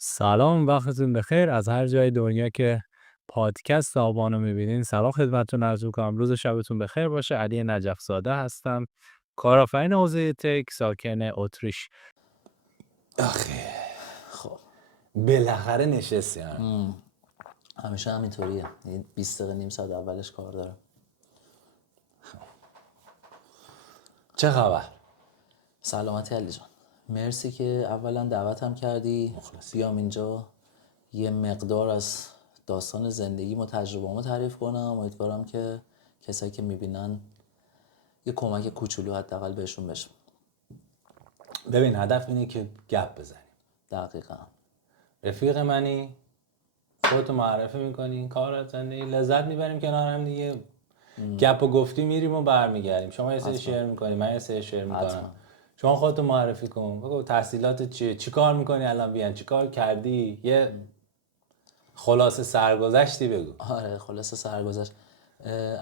سلام وقتتون بخیر از هر جای دنیا که پادکست آبانو میبینین. سلام خدمتتون عرض می‌کنم. روز و شبتون بخیر باشه. علی نجف زاده هستم، کارآفرین حوزه تک، ساکن اتریش. آخه خب بالاخره نشستیم. همیشه همینطوریه. 20 دقیقه نیم ساعت اولش کار دارم. چه خبر؟ سلامتی علی جان، مرسی که اولا دعوتم کردی بیام اینجا یه مقدار از داستان زندگیمو تجربه‌مو تعریف کنم. امیدوارم که کسایی که میبینن یه کمک کوچولو حداقل بهشون بشه. ببین هدف اینه که گپ بزنیم. دقیقاً. رفیق منی، خودتو معرفی میکنی، کار از زندگی لذت میبریم کنار هم دیگه. گپ و گفتی میریم و برمیگردیم. شما یه سری شیر میکنی، من یه سری شیر میکنم. شما خودتو معرفی کن، بگو تحصیلات چیه، چی کار میکنی الان، بیان چی کار کردی، یه خلاصه سرگذشتی بگو. آره خلاصه سرگذشت.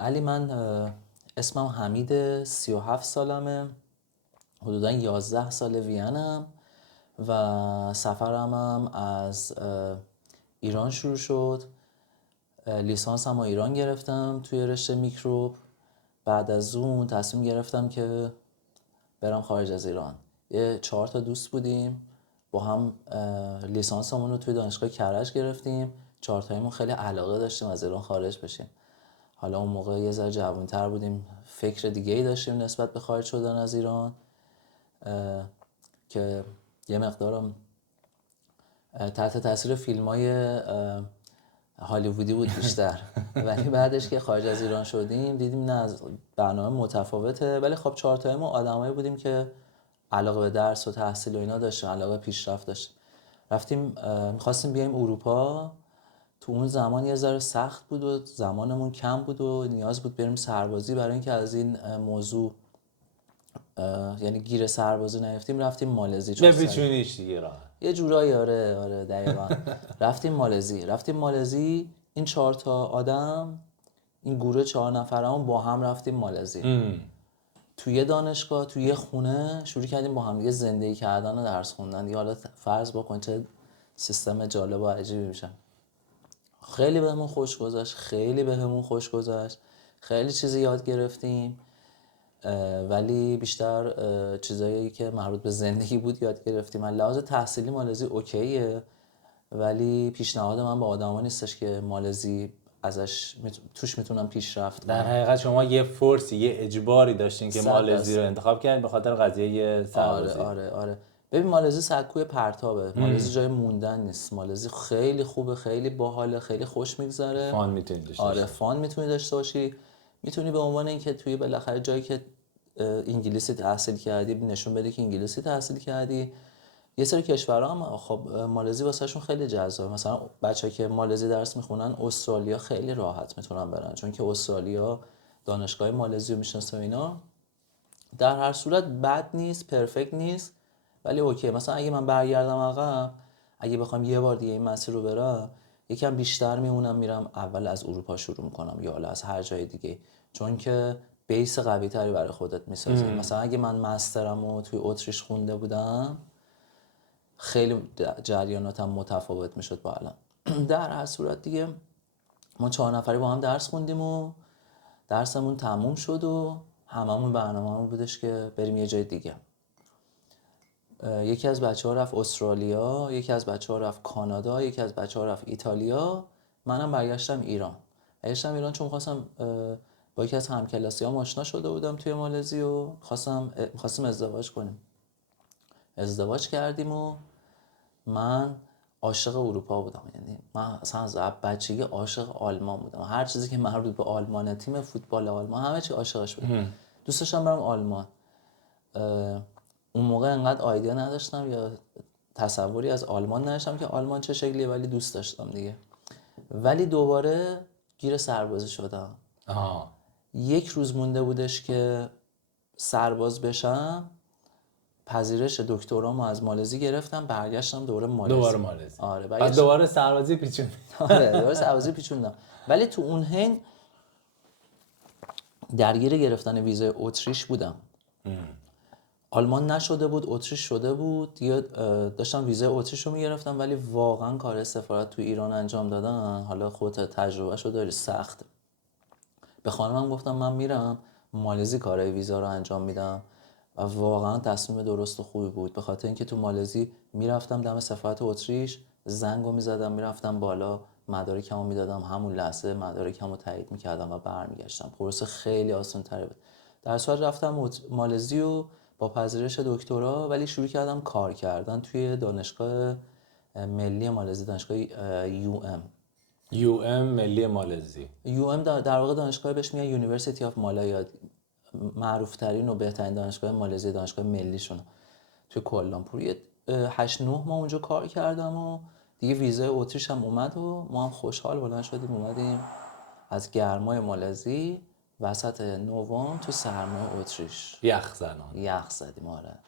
علی من اسمم حمیده، 37 سالمه، حدوداً 11 سال وینم و سفرم از ایران شروع شد. لیسانسم رو ایران گرفتم توی رشته میکروب. بعد از اون تصمیم گرفتم که برم خارج از ایران. یه 4 تا دوست بودیم با هم لیسانسمون رو توی دانشگاه کرج گرفتیم. 4 تایمون خیلی علاقه داشتیم از ایران خارج بشیم. حالا اون موقع یه ذره جوان‌تر بودیم، فکر دیگه ای داشتیم نسبت به خارج شدن از ایران که یه مقدارم تحت تاثیر فیلم‌های هالیوودی بود بیشتر. ولی بعدش که خارج از ایران شدیم دیدیم نه، از برنامه متفاوته. ولی خب 4 تایمون آدمایی بودیم که علاقه به درس و تحصیل و اینا داشتیم، علاقه پیشرفت داشتیم. رفتیم می‌خواستیم بیایم اروپا. تو اون زمان یه ذره سخت بود و زمانمون کم بود و نیاز بود بریم سربازی. برای اینکه از این موضوع یعنی گیر سربازی نیفتیم رفتیم مالزی. بپیچونیش دیگه راه. یه جورایی آره دقیقاً. رفتیم مالزی. این 4 تا آدم، این گروه 4 نفرمون با هم رفتیم مالزی. توی دانشگاه توی خونه شروع کردیم با هم دیگه زندگی کردن و درس خوندن دیگه. حالا فرض بکن چه سیستم جالب و عجیبی میشه. خیلی بهمون خوش گذشت. خیلی چیزی یاد گرفتیم، ولی بیشتر چیزایی که مربوط به زندگی بود یاد گرفتیم. از لحاظ تحصیلی مالزی اوکیه، ولی پیشنهاد من با آدما نیستش که مالزی ازش توش میتونم پیشرفت کنم. در حقیقت شما یه فورسی، یه اجباری داشتین که مالزی رو انتخاب کردین به خاطر قضیه سربازی. آره. ببین مالزی سکوی پرتابه. مالزی جای موندن نیست. مالزی خیلی خوبه، خیلی باحاله، خیلی خوش میگذره. فان میتونی داشته باشی. آره فان میتونی داشته باشی. میتونی به عنوان اینکه توی بالاخره جایی که انگلیسی تحصیل کردی نشون بدی که انگلیسی تحصیل کردی. یه سری کشورها هم خب مالزی واسهشون خیلی جذابه. مثلا بچه‌ها که مالزی درس میخونن استرالیا خیلی راحت میتونن برن، چون که استرالیا دانشگاه مالزی رو میشناسه و اینا. در هر صورت بد نیست، پرفکت نیست، ولی اوکی. مثلا اگه من برگردم عقب، اگه بخوام یه بار دیگه این مسیر رو برم، یکم بیشتر میمونم میرم اول از اروپا شروع میکنم یا حالا از هر جای دیگه، چون که بیس قوی تری برای خودت میسازی. مثلا اگه من مسترمو توی اتریش خونده بودم خیلی جریاناتم متفاوت میشد با الان. در هر صورت دیگه ما 4 نفری با هم درس خوندیم و درسمون تموم شد و هممون برنامه‌مون بودش که بریم یه جای دیگه. یکی از بچه‌ها رفت استرالیا، یکی از بچه‌ها رفت کانادا، یکی از بچه‌ها رفت ایتالیا. منم برگشتم ایران چون خواستم با یکی از همکلاسی‌هام آشنا شده بودم توی مالزی و خواستیم ازدواج کنیم. ازدواج کردیم و من عاشق اروپا بودم. یعنی من اصلا از بچگی عاشق آلمان بودم. هر چیزی که مربوط به آلمان، تیم فوتبال آلمان، همه چی عاشقش بودم. دوست داشتم برم آلمان. اون موقع انقدر آیدیا نداشتم یا تصوری از آلمان نداشتم که آلمان چه شکلیه، ولی دوست داشتم دیگه. ولی دوباره گیر سربازی شدم. یک روز مونده بودش که سرباز بشم، پذیرش دکترامو از مالزی گرفتم، برگشتم دوباره مالزی. آره بعد دوباره سربازی پیچوندم. آره دوباره سربازی پیچوندم. ولی تو اون حین درگیر گرفتن ویزای اتریش بودم. آلمان نشده بود، اتریش شده بود دیگه. داشتم ویزای اتریش رو میگرفتم، ولی واقعا کار سفارت تو ایران انجام دادن، حالا خودت تجربهشو داری، سخت. به خانمم گفتم من میرم مالزی کارهای ویزا رو انجام میدم و واقعا تصمیم درست و خوبی بود، به خاطر اینکه تو مالزی میرفتم دم سفارت اتریش، زنگو میزدم، میرفتم بالا، مدارکمو میدادم، همون لحظه مدارکمو تایید میکردم و برمیگشتم. پروسه خیلی آسان تری بود. در صورت رفتم مالزی و با پذیرش دکترا، ولی شروع کردم کار کردن توی دانشگاه ملی مالزی، دانشگاه UM. ملی مالزی. UM در واقع دانشگاه بهش میگن یونیورسیتی آف مالایا، معروف ترین و بهترین دانشگاه مالزی، دانشگاه ملیشون توی کوالالامپور. یه 8-9 ماه اونجا کار کردم و دیگه ویزای اتریش هم اومد و ما هم خوشحال بلند شدیم اومدیم از گرمای مالزی وسط نوامبر تو سرمای اتریش یخ زدیم. آره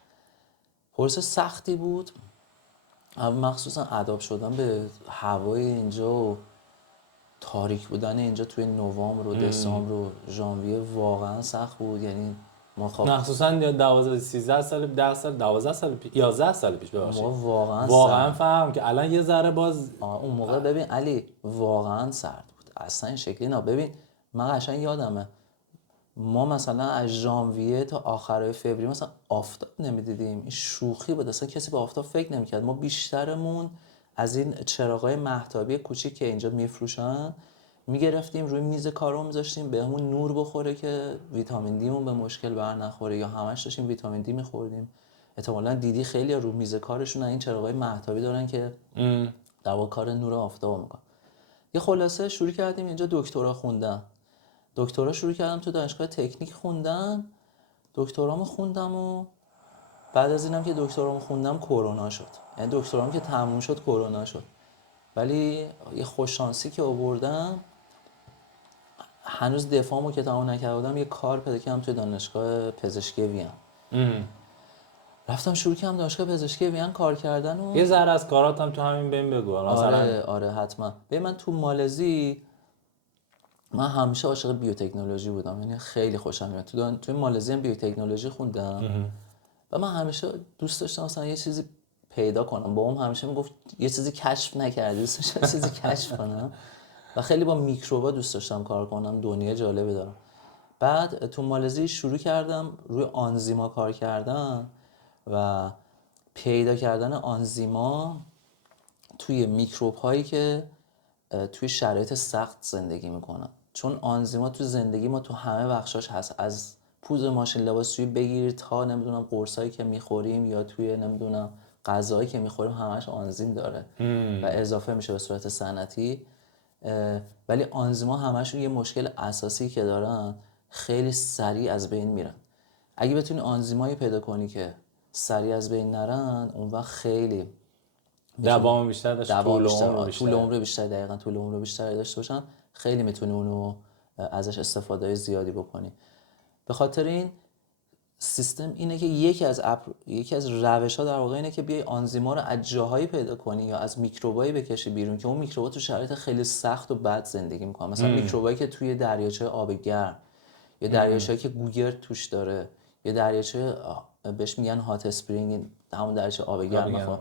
پروسه سختی بود، مخصوصا اداب شدن به هوای اینجا و تاریک بودن اینجا توی نوامبر و دسامبر و ژانویه واقعا سخت بود. یعنی ما مخصوصا 12 13 سال 10 سال 12 سال 11 سال پیش ببخشید ما واقعا فهم که الان یه ذره باز اون موقع ببین علی واقعا سرد بود، اصلا این شکلی نه. ببین من قشنگ یادمه ما مثلا از ژانویه تا آخرای فوریه مثلا آفتاب نمیدیدیم، این شوخی بود، اصلا کسی به آفتاب فکر نمیکرد. ما بیشترمون از این چراغای مهتابی کوچیک که اینجا میفروشن میگرفتیم روی میز کارو میذاشتیم بهمون نور بخوره که ویتامین دی مون به مشکل بر نخوره، یا همش داشتیم ویتامین دی میخوردیم. احتمالاً دیدی خیلی رو میز کارشون این چراغای مهتابی دارن که در واقع کار نور آفتاب میکنن. یه خلاصه شروع کردیم اینجا دکترا خوندن، دکترا شروع کردم تو دانشگاه تکنیک خوندن، دکترامو خوندم و بعد از اینم که دکترامو خوندم کرونا شد. یعنی دکترام که تموم شد کرونا شد. ولی یه خوش شانسی که آوردم، هنوز دفاعمو که تمام نکرده بودم یه کار پیدا کردم توی دانشگاه پزشکی وین. رفتم شروع کردم دانشگاه پزشکی وین کار کردن و یه ذره از کاراتم تو همین بین بگو. آره حتما. ببین من تو مالزی من همیشه عاشق بیوتکنولوژی بودم، یعنی خیلی خوشم میاد. توی مالزی هم بیوتکنولوژی خوندم و من همیشه دوست داشتم مثلا یه چیزی پیدا کنم. بابام همیشه میگفت یه چیزی کشف نکردی، دوست داشتم یه چیزی کشف کنم و خیلی با میکروبا دوست داشتم کار کنم، دنیا جالبی دارم. بعد تو مالزی شروع کردم روی آنزیما کار کردن و پیدا کردن آنزیما توی میکروب هایی که توی شرایط سخت زندگی میکنن. چون آنزیما تو زندگی ما تو همه بخشاش هست، از پوز ماشین لباسشویی بگیر تا نمیدونم قرصایی که میخوریم یا توی نمیدونم غذایی که میخوریم همش آنزیم داره و اضافه میشه به صورت صنعتی. ولی آنزیما همشون یه مشکل اساسی که دارن، خیلی سریع از بین میرن. اگه بتونی آنزیمایی پیدا کنی که سریع از بین نرن، اون وقت خیلی دوام بیشتر داشت، طول عمر بیشتر، دقیقاً طول عمر بیشتری داشته باشن، خیلی میتونی اونو ازش استفاده زیادی بکنی. به خاطر این سیستم اینه که یکی از روش‌ها در واقع اینه که بیای آنزیما رو از جاهایی پیدا کنی یا از میکروبایی بکشی بیرون که اون میکروبا تو شرایط خیلی سخت و بد زندگی میکنن. مثلا میکروبایی که توی دریاچه آب گرم یا دریاچه‌ای که گوگرد توش داره یا دریاچه بهش میگن هات اسپرینگ، همون دریاچه آب گرم.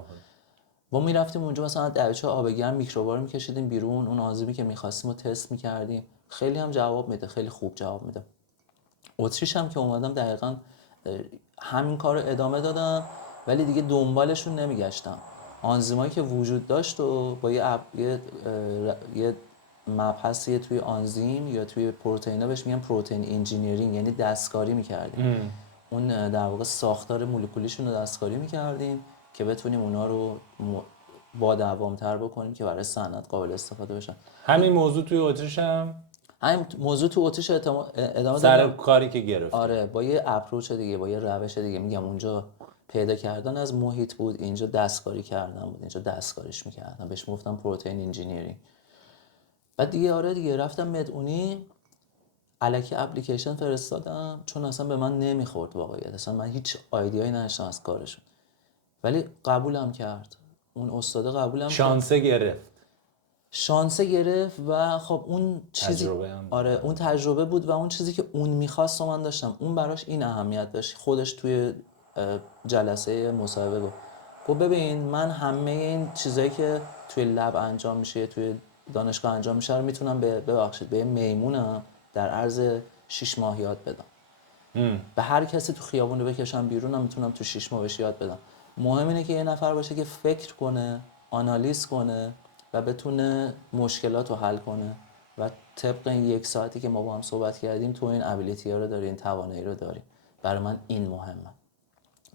ما میرفتیم اونجا مثلا دریاچه آب گرم میکروبا رو میکشیدیم بیرون، اون آنزیمی که می‌خواستیم رو تست می‌کردیم، خیلی هم جواب میده، خیلی خوب جواب میده. اتریش هم که اومدم دقیقاً همین کار رو ادامه دادم، ولی دیگه دنبالشون نمیگشتم. آنزیمایی که وجود داشت و با یه مبحثی توی آنزیم یا توی پروتئینا بهش میگن پروتئین انجینیرینگ، یعنی دستکاری میکردیم. اون در واقع ساختار مولکولیشون رو دستکاری میکردیم که بتونیم اونا رو با دوام‌تر بکنیم که برای صنعت قابل استفاده بشن. همین موضوع توی اتریش هم همین موضوع تو اتریش ادامه سر کاری که گرفت. آره با یه اپروچ دیگه، با یه روش دیگه. میگم اونجا پیدا کردن از محیط بود، اینجا دستکاری کردن بود، اینجا دستکاریش میکردن، بهش گفتم پروتئین انجینیرینگ. بعد دیگه رفتم مدعونی، الکی اپلیکیشن فرستادم چون اصلا به من نمیخورد واقعیت، اصلا من هیچ ایده‌ای نداشتم از کارشون، ولی قبولم کرد اون استاد، قبولم شانسه گرفت و خب اون چیزی اون تجربه بود و اون چیزی که اون میخواست و من داشتم. اون براش این اهمیت داشت، خودش توی جلسه مصاحبه گفت ببین من همه این چیزایی که توی لب انجام میشه توی دانشگاه انجام میشه رو میتونم ببخشید به میمونم در عرض 6 ماه یاد بدم. به هر کسی تو خیابون رو بکشم بیرونم میتونم تو 6 ماه بهش یاد بدم. مهم اینه که یه نفر باشه که فکر کنه، آنالیز کنه و بتونه مشکلات رو حل کنه و طبق این 1 ساعتی که ما با هم صحبت کردیم تو این ابیلیتی ها رو داری، این توانایی رو داری. برای من این مهمه.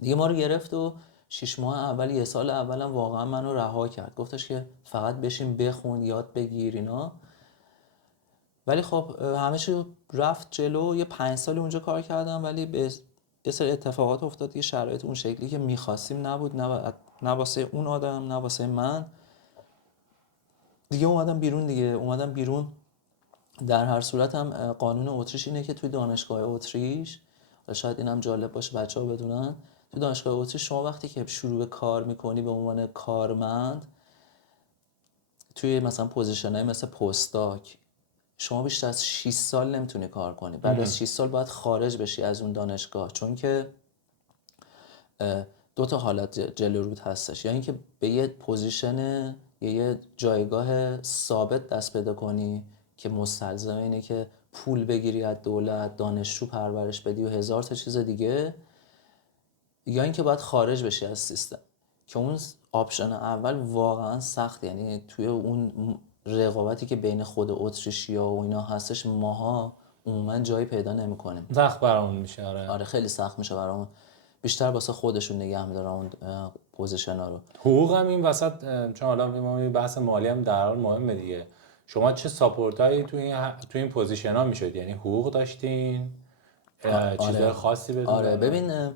دیگه ما رو گرفت و 6 ماه اول، 1 سال اولم واقعا منو رها کرد. گفتش که فقط بشین بخون، یاد بگیر اینا. ولی خب همه چی رفت جلو. یه 5 سالی اونجا کار کردم ولی به یه سری اتفاقات افتاد که شرایط اون شکلی که می‌خواستیم نبود، نه واسه اون آدم نه واسه من. دیگه اومدم بیرون. در هر صورت هم قانون اتریش اینه که توی دانشگاه اتریش، و شاید اینم جالب باشه بچه‌ها بدونن، توی دانشگاه اتریش شما وقتی که شروع به کار میکنی به عنوان کارمند توی مثلا پوزیشن‌های مثل پستاک، شما بیشتر از 6 سال نمیتونی کار کنی. بعد از 6 سال باید خارج بشی از اون دانشگاه، چون که 2 تا حالت جلو رود هستش. یا اینکه به یه پوزیشن یا یه جایگاه ثابت دست پیدا کنی که مستلزم اینه که پول بگیری از دولت، دانشجو پرورش بدی و 1000 تا چیز دیگه، یا اینکه باید خارج بشی از سیستم که اون آپشن اول واقعا سخت. یعنی توی اون رقابتی که بین خود اتریشیا و اینا هستش ماها عموما جایی پیدا نمی‌کنیم. سخت برامون میشه. آره خیلی سخت میشه برامون، بیشتر واسه خودشون نگه می‌دارن اون پوزیشنا رو. حقوق هم این وسط، چون حالا ما بحث مالی هم در حال مهمه دیگه. شما چه ساپورتایی توی این پوزیشن ها میشد؟ یعنی حقوق داشتین؟ چیزای خاصی بدون؟ آره ببین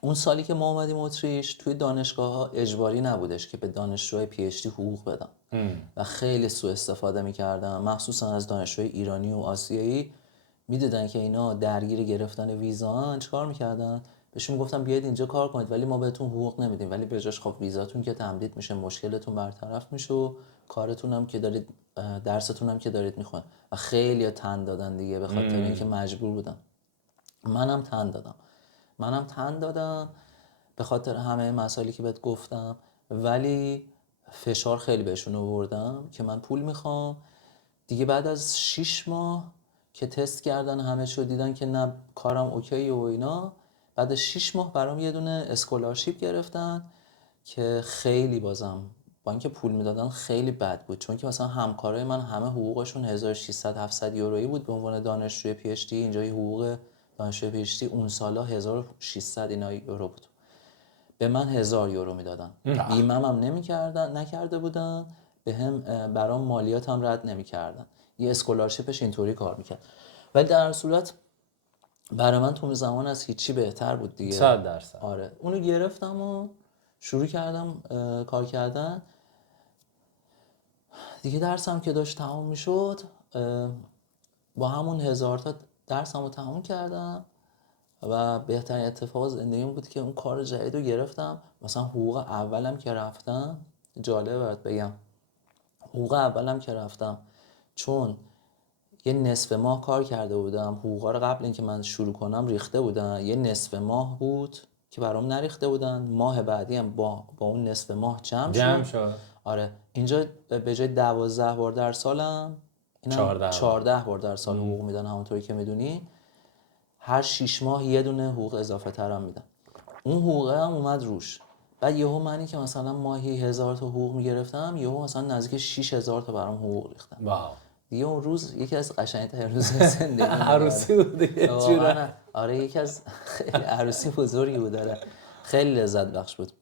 اون سالی که ما اومدیم اتریش توی دانشگاه ها اجباری نبودش که به دانشجوهای پی اچ دی حقوق بدن و خیلی سوء استفاده می‌کردن، مخصوصا از دانشجوهای ایرانی و آسیایی. میدیدن که اینا درگیر گرفتن ویزا چیکار می‌کردن؟ بهشون میگفتن بیاید اینجا کار کنید ولی ما بهتون حقوق نمیدیم، ولی به جاش خب ویزاتون که تمدید میشه، مشکلتون برطرف میشه و کارتون هم که دارید، درستون هم که دارید میخونید. و خیلی تن دادن دیگه به خاطر اینکه مجبور بودن. منم تن دادم به خاطر همه مسائلی که بهت گفتم، ولی فشار خیلی بهشون آوردم که من پول میخوام. دیگه بعد از 6 ماه که تست کردن همه چیو دیدن که نه کارم اوکی و اینا، بعد از 6 ماه برام یه دونه اسکولارشیپ گرفتن که خیلی بازم با اینکه پول میدادن خیلی بد بود، چون که مثلا همکارای من همه حقوقشون 1600 700 یورویی بود به عنوان دانشجوی پی اچ دی. اینجا حقوق دانشجوی پی اچ دی اون سالا 1600 اینا یورو بود. به من 1000 یورو میدادن، بیمم هم نکرده بودن، به هم برام مالیات هم رد نمیکردن. یه اسکولارشیپش اینطوری کار میکرد. ولی در صورت برای من تو اون زمان از هیچی بهتر بود دیگه. 100%. آره اونو گرفتم و شروع کردم کار کردن دیگه. درسم که داشت تمام میشد، با همون 1000 تا درسم رو تمام کردم و بهترین اتفاق زندگیم بود که اون کار جدید رو گرفتم. مثلا حقوق اولم که رفتم، جالبه برات بگم، حقوق اولم که رفتم چون یه نصف ماه کار کرده بودم، حقوقا رو قبل اینکه من شروع کنم ریخته بودن. یه نصف ماه بود که برام نریخته بودن، ماه بعدی هم با اون نصف ماه جمع شد. آره اینجا به جای 12 بار در سالم اینا 14 بار در سال حقوق میدن. همونطوری که میدونی هر 6 ماه یه دونه حقوق اضافه ترم میدن. اون حقوقه هم اومد روش. بعد یهو منی که مثلا ماهی 1000 تا حقوق میگرفتم، یهو مثلا نزدیک 6000 تا برام حقوق ریختن. واو. دیگه اون روز یکی از قشنگ‌ترین روزهای زندگی عروسی بود دیگه. آره یکی از خیلی عروسی بزرگی بود. داره خیلی لذت بخش بود.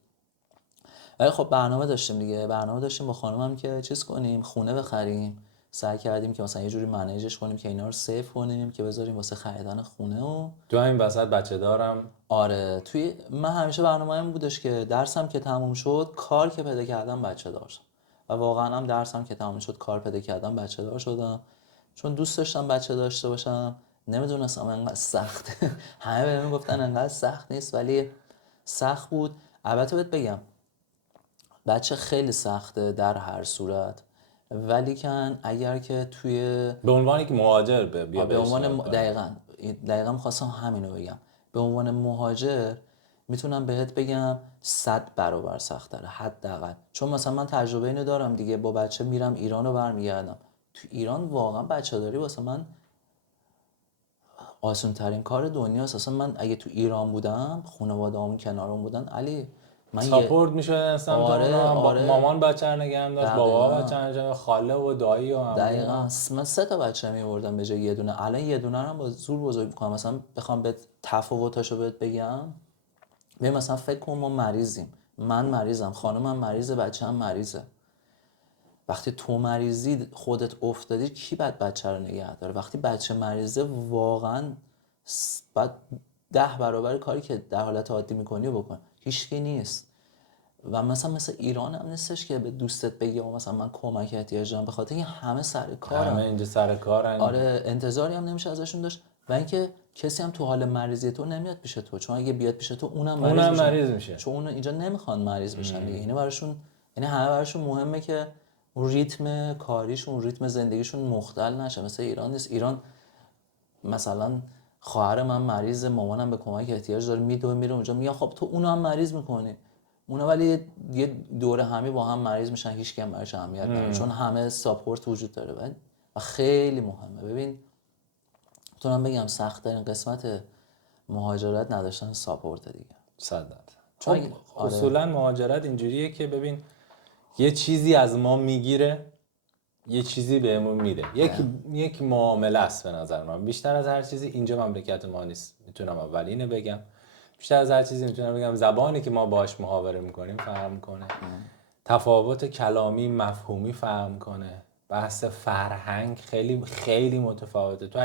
ولی خب برنامه داشتیم با خانمم که چیز کنیم، خونه بخریم. سعی کردیم که مثلا یه جوری منیجش کنیم که اینا رو سیو کنیم که بذاریم واسه خریدن خونه. و تو این وسط بچه دارم. آره من همیشه برنامه‌ام بودش که درسم که تموم شد کار که پیدا کردم بچه دار شدم. و واقعا هم درسم که تموم شد کار پیدا کردم بچه دار شدم، چون دوست داشتم بچه داشته باشم. نمیدونستم انقدر سخته. همه بهم گفتن انقدر سخت نیست، ولی سخت بود. البته بهت بگم بچه خیلی سخته در هر صورت، ولی کن اگر که توی به عنوانی که مهاجر به عنوان دقیقاً می‌خواستم همینو بگم. به عنوان مهاجر میتونم بهت بگم 100 برابر سخت‌تره حداقل. چون مثلا من تجربه اینو دارم دیگه، با بچه میرم ایران و برمیگردم. تو ایران واقعا بچه داری واسه من آسان ترین کار دنیاست. اصلا من اگه تو ایران بودم، خانواده‌ام کنارم بودن، علی من ساپورت میشد اصلا تا آره اونا آره مامان بچه رو نگه داشت، بابا دقیقاً. بچه رو نگه داشت، خاله و دایی و عمو. دقیقاً من 3 تا بچه می‌آوردم به جای یه دونه. الان یه دونه رو هم با زور بزرگ می‌کنم. مثلا بخوام به تفاوتاشو بهت بگم، ببین مثلا فکر کن ما مریضیم، من مریضم، خانمم مریضه، بچه‌م مریضه. وقتی تو مریضی خودت افتادی، کی بعد بچه رو نگه داره؟ وقتی بچه مریضه واقعا بعد 10 برابر کاری که در حالت عادی میکنی بکن. هیچکی نیست. و مثل ایران هم نیستش که به دوستت بگی مثلا من کمک احتیاج دارم، به خاطر اینکه همه سر کارن. همه اینجا سر کارن. آره انتظاری هم نمیشه ازشون داشت. و اینکه کسی هم تو حال مریضی تو نمیاد پیش تو، چون اگه بیاد پیش تو اونم مریض میشه. چون اون اینجا نمیخوان مریض بشن دیگه. اینه براشون، یعنی همه براشون مهمه که اون ریتم کاریشون، ریتم زندگیشون مختل نشه. مثل ایران نیست. ایران مثلا خواهر من مریضه، مامانم به کمک احتیاج داره، میره اونجا، میگه خب تو اونو هم مریض میکنی. اونا ولی یه دوره همی با هم مریض میشن، هیچ کی هم براش اهمیت نداره، چون همه ساپورت وجود داره. و خیلی مهمه. ببین میتونم بگم سخت ترین قسمت مهاجرت نداشتن ساپورت دیگه. 100%. چون خب آره اصولا مهاجرت اینجوریه که ببین یه چیزی از ما میگیره، یه چیزی بهمون میده. یک معامله است به نظر من. بیشتر از هر چیزی اینجا مملکت ما نیست. میتونم اولینه بگم. بیشتر از هر چیزی میتونم بگم زبانی که ما باهاش محاوره میکنیم فرق میکنه. تفاوت کلامی مفهومی فرق میکنه. بحث فرهنگ خیلی خیلی متفاوته. تو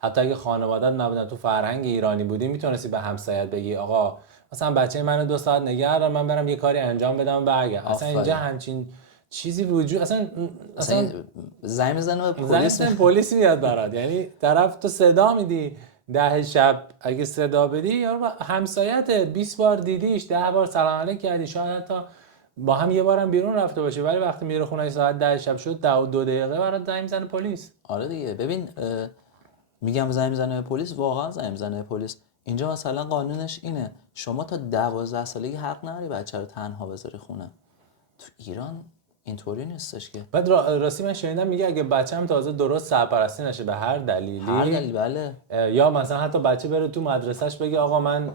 حتی اگه خانواده‌ات نبودن، تو فرهنگ ایرانی بودی، میتونستی به همسایت بگی آقا مثلا بچه منو 2 ساعت نگه دار، من برم یه کاری انجام بدم برگردم. اصلا اینجا همچین چیزی وجود اصلا زنگ میزنه به پلیس، پلیس میاد برات. یعنی طرف تو صدا میدی 10 شب، اگه صدا بدی یارو همسایت 20 بار دیدیش، 10 بار سلام علیک کردی، شاید حتی با هم یه بارم بیرون رفته باشه، ولی وقتی میره خونه ساعت 10 شب شد 2 دقیقه برات زنگ میزنه پلیس. آره دیگه. ببین میگم زنگ میزنه به پلیس، واقعا زنگ میزنه به پلیس. اینجا مثلا قانونش اینه شما تا 12 سالگی حق نداری بچه رو تنها بذاری خونه. تو ایران اینطوری نیستش که. بعد راستی من شنیدم میگه اگه بچه‌م تازه درست سرپرستی نشه به هر دلیلی، بله یا مثلا حتی بچه بره تو مدرسهش بگه آقا من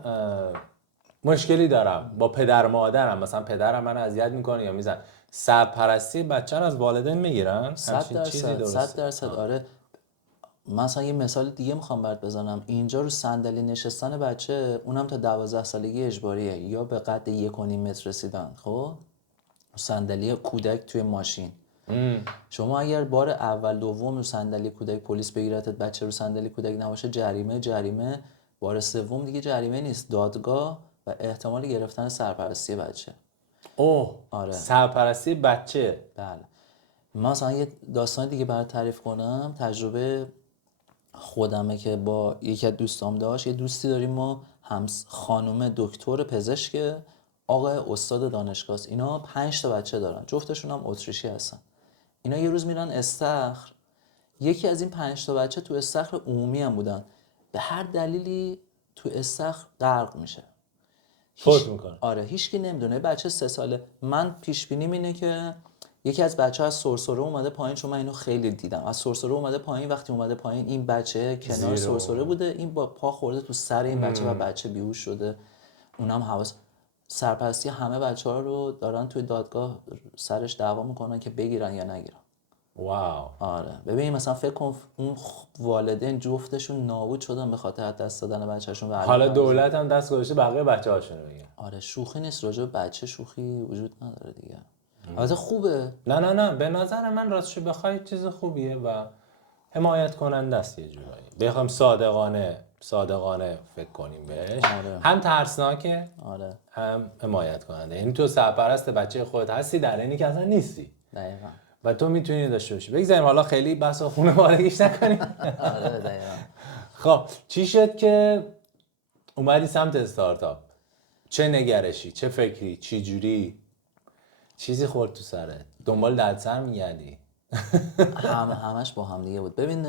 مشکلی دارم با پدر مادرم، مثلا پدرم منو اذیت میکنه یا میزن، سرپرستی بچه رو از والدین میگیرن. 100% آره. مثلا یه مثال دیگه میخوام برات بزنم. اینجا رو صندلی نشستن بچه، اونم تا 12 سالگی اجباریه، یا به قد 1.5 متر رسیدن. خب صندلی کودک توی ماشین، شما اگر بار اول دوم رو صندلی کودک پلیس بگیرتت، بچه رو صندلی کودک نباشه، جریمه. بار سوم دیگه جریمه نیست، دادگاه و احتمال گرفتن سرپرستی بچه. آره. سرپرستی بچه. بله. مثلا یه داستان دیگه برات تعریف کنم، تجربه خودمه که با یکی از دوستام داشت. یه دوستی داریم ما، خانم دکتر پزشک، آقای استاد دانشگاه. اینا 5 تا بچه دارن، جفتشون هم اتریشی هستن. اینا یه روز میرن استخر. یکی از این 5 تا بچه تو استخر عمومی هم بودن، به هر دلیلی تو استخر غرق میشه، فوت میکنه. آره هیچکی نمیدونه. بچه 3 ساله. من پیش بینیم اینه که یکی از بچه‌ها از سرسره اومده پایین، چون من اینو خیلی دیدم. از سرسره اومده پایین، وقتی اومده پایین این بچه کنار سرسره بوده، این با پا خورده تو سر این بچه و بچه بیهوش شده. اونم حواس. سرپرستی همه بچه‌ها رو دارن توی دادگاه سرش دعوا میکنن که بگیرن یا نگیرن. واو. آره ببین مثلا فکر کن اون والدین جفتشون نابود شدن به خاطر دست دادن بچه‌شون. حالا دولت هم دست گذاشته بقیه بچه‌هاشون رو بگیرن. آره شوخی نیست، راجع به بچه شوخی وجود نداره دیگه. البته خوبه. نه به نظر من راستش بخوای چیز خوبیه و حمایت کننده است یه جورایی. بخوام صادقانه فکر کنیم بهش. آره. هم ترسناکه، آره. هم حمایت کننده. یعنی تو سرپرست بچه خودت هستی در اینی که اصلا نیستی. دقیقاً. و تو میتونی داشته باشی. بگذاریم حالا خیلی بحث خانوادگیش نکنیم. آره دقیقاً. خب چی شد که اومدی سمت استارتاپ؟ چه نگرشی، چه فکری، چی جوری؟ چیزی خورد تو سرت؟ دنبال دردسر میگردی؟ همش با هم دیگه بود. ببین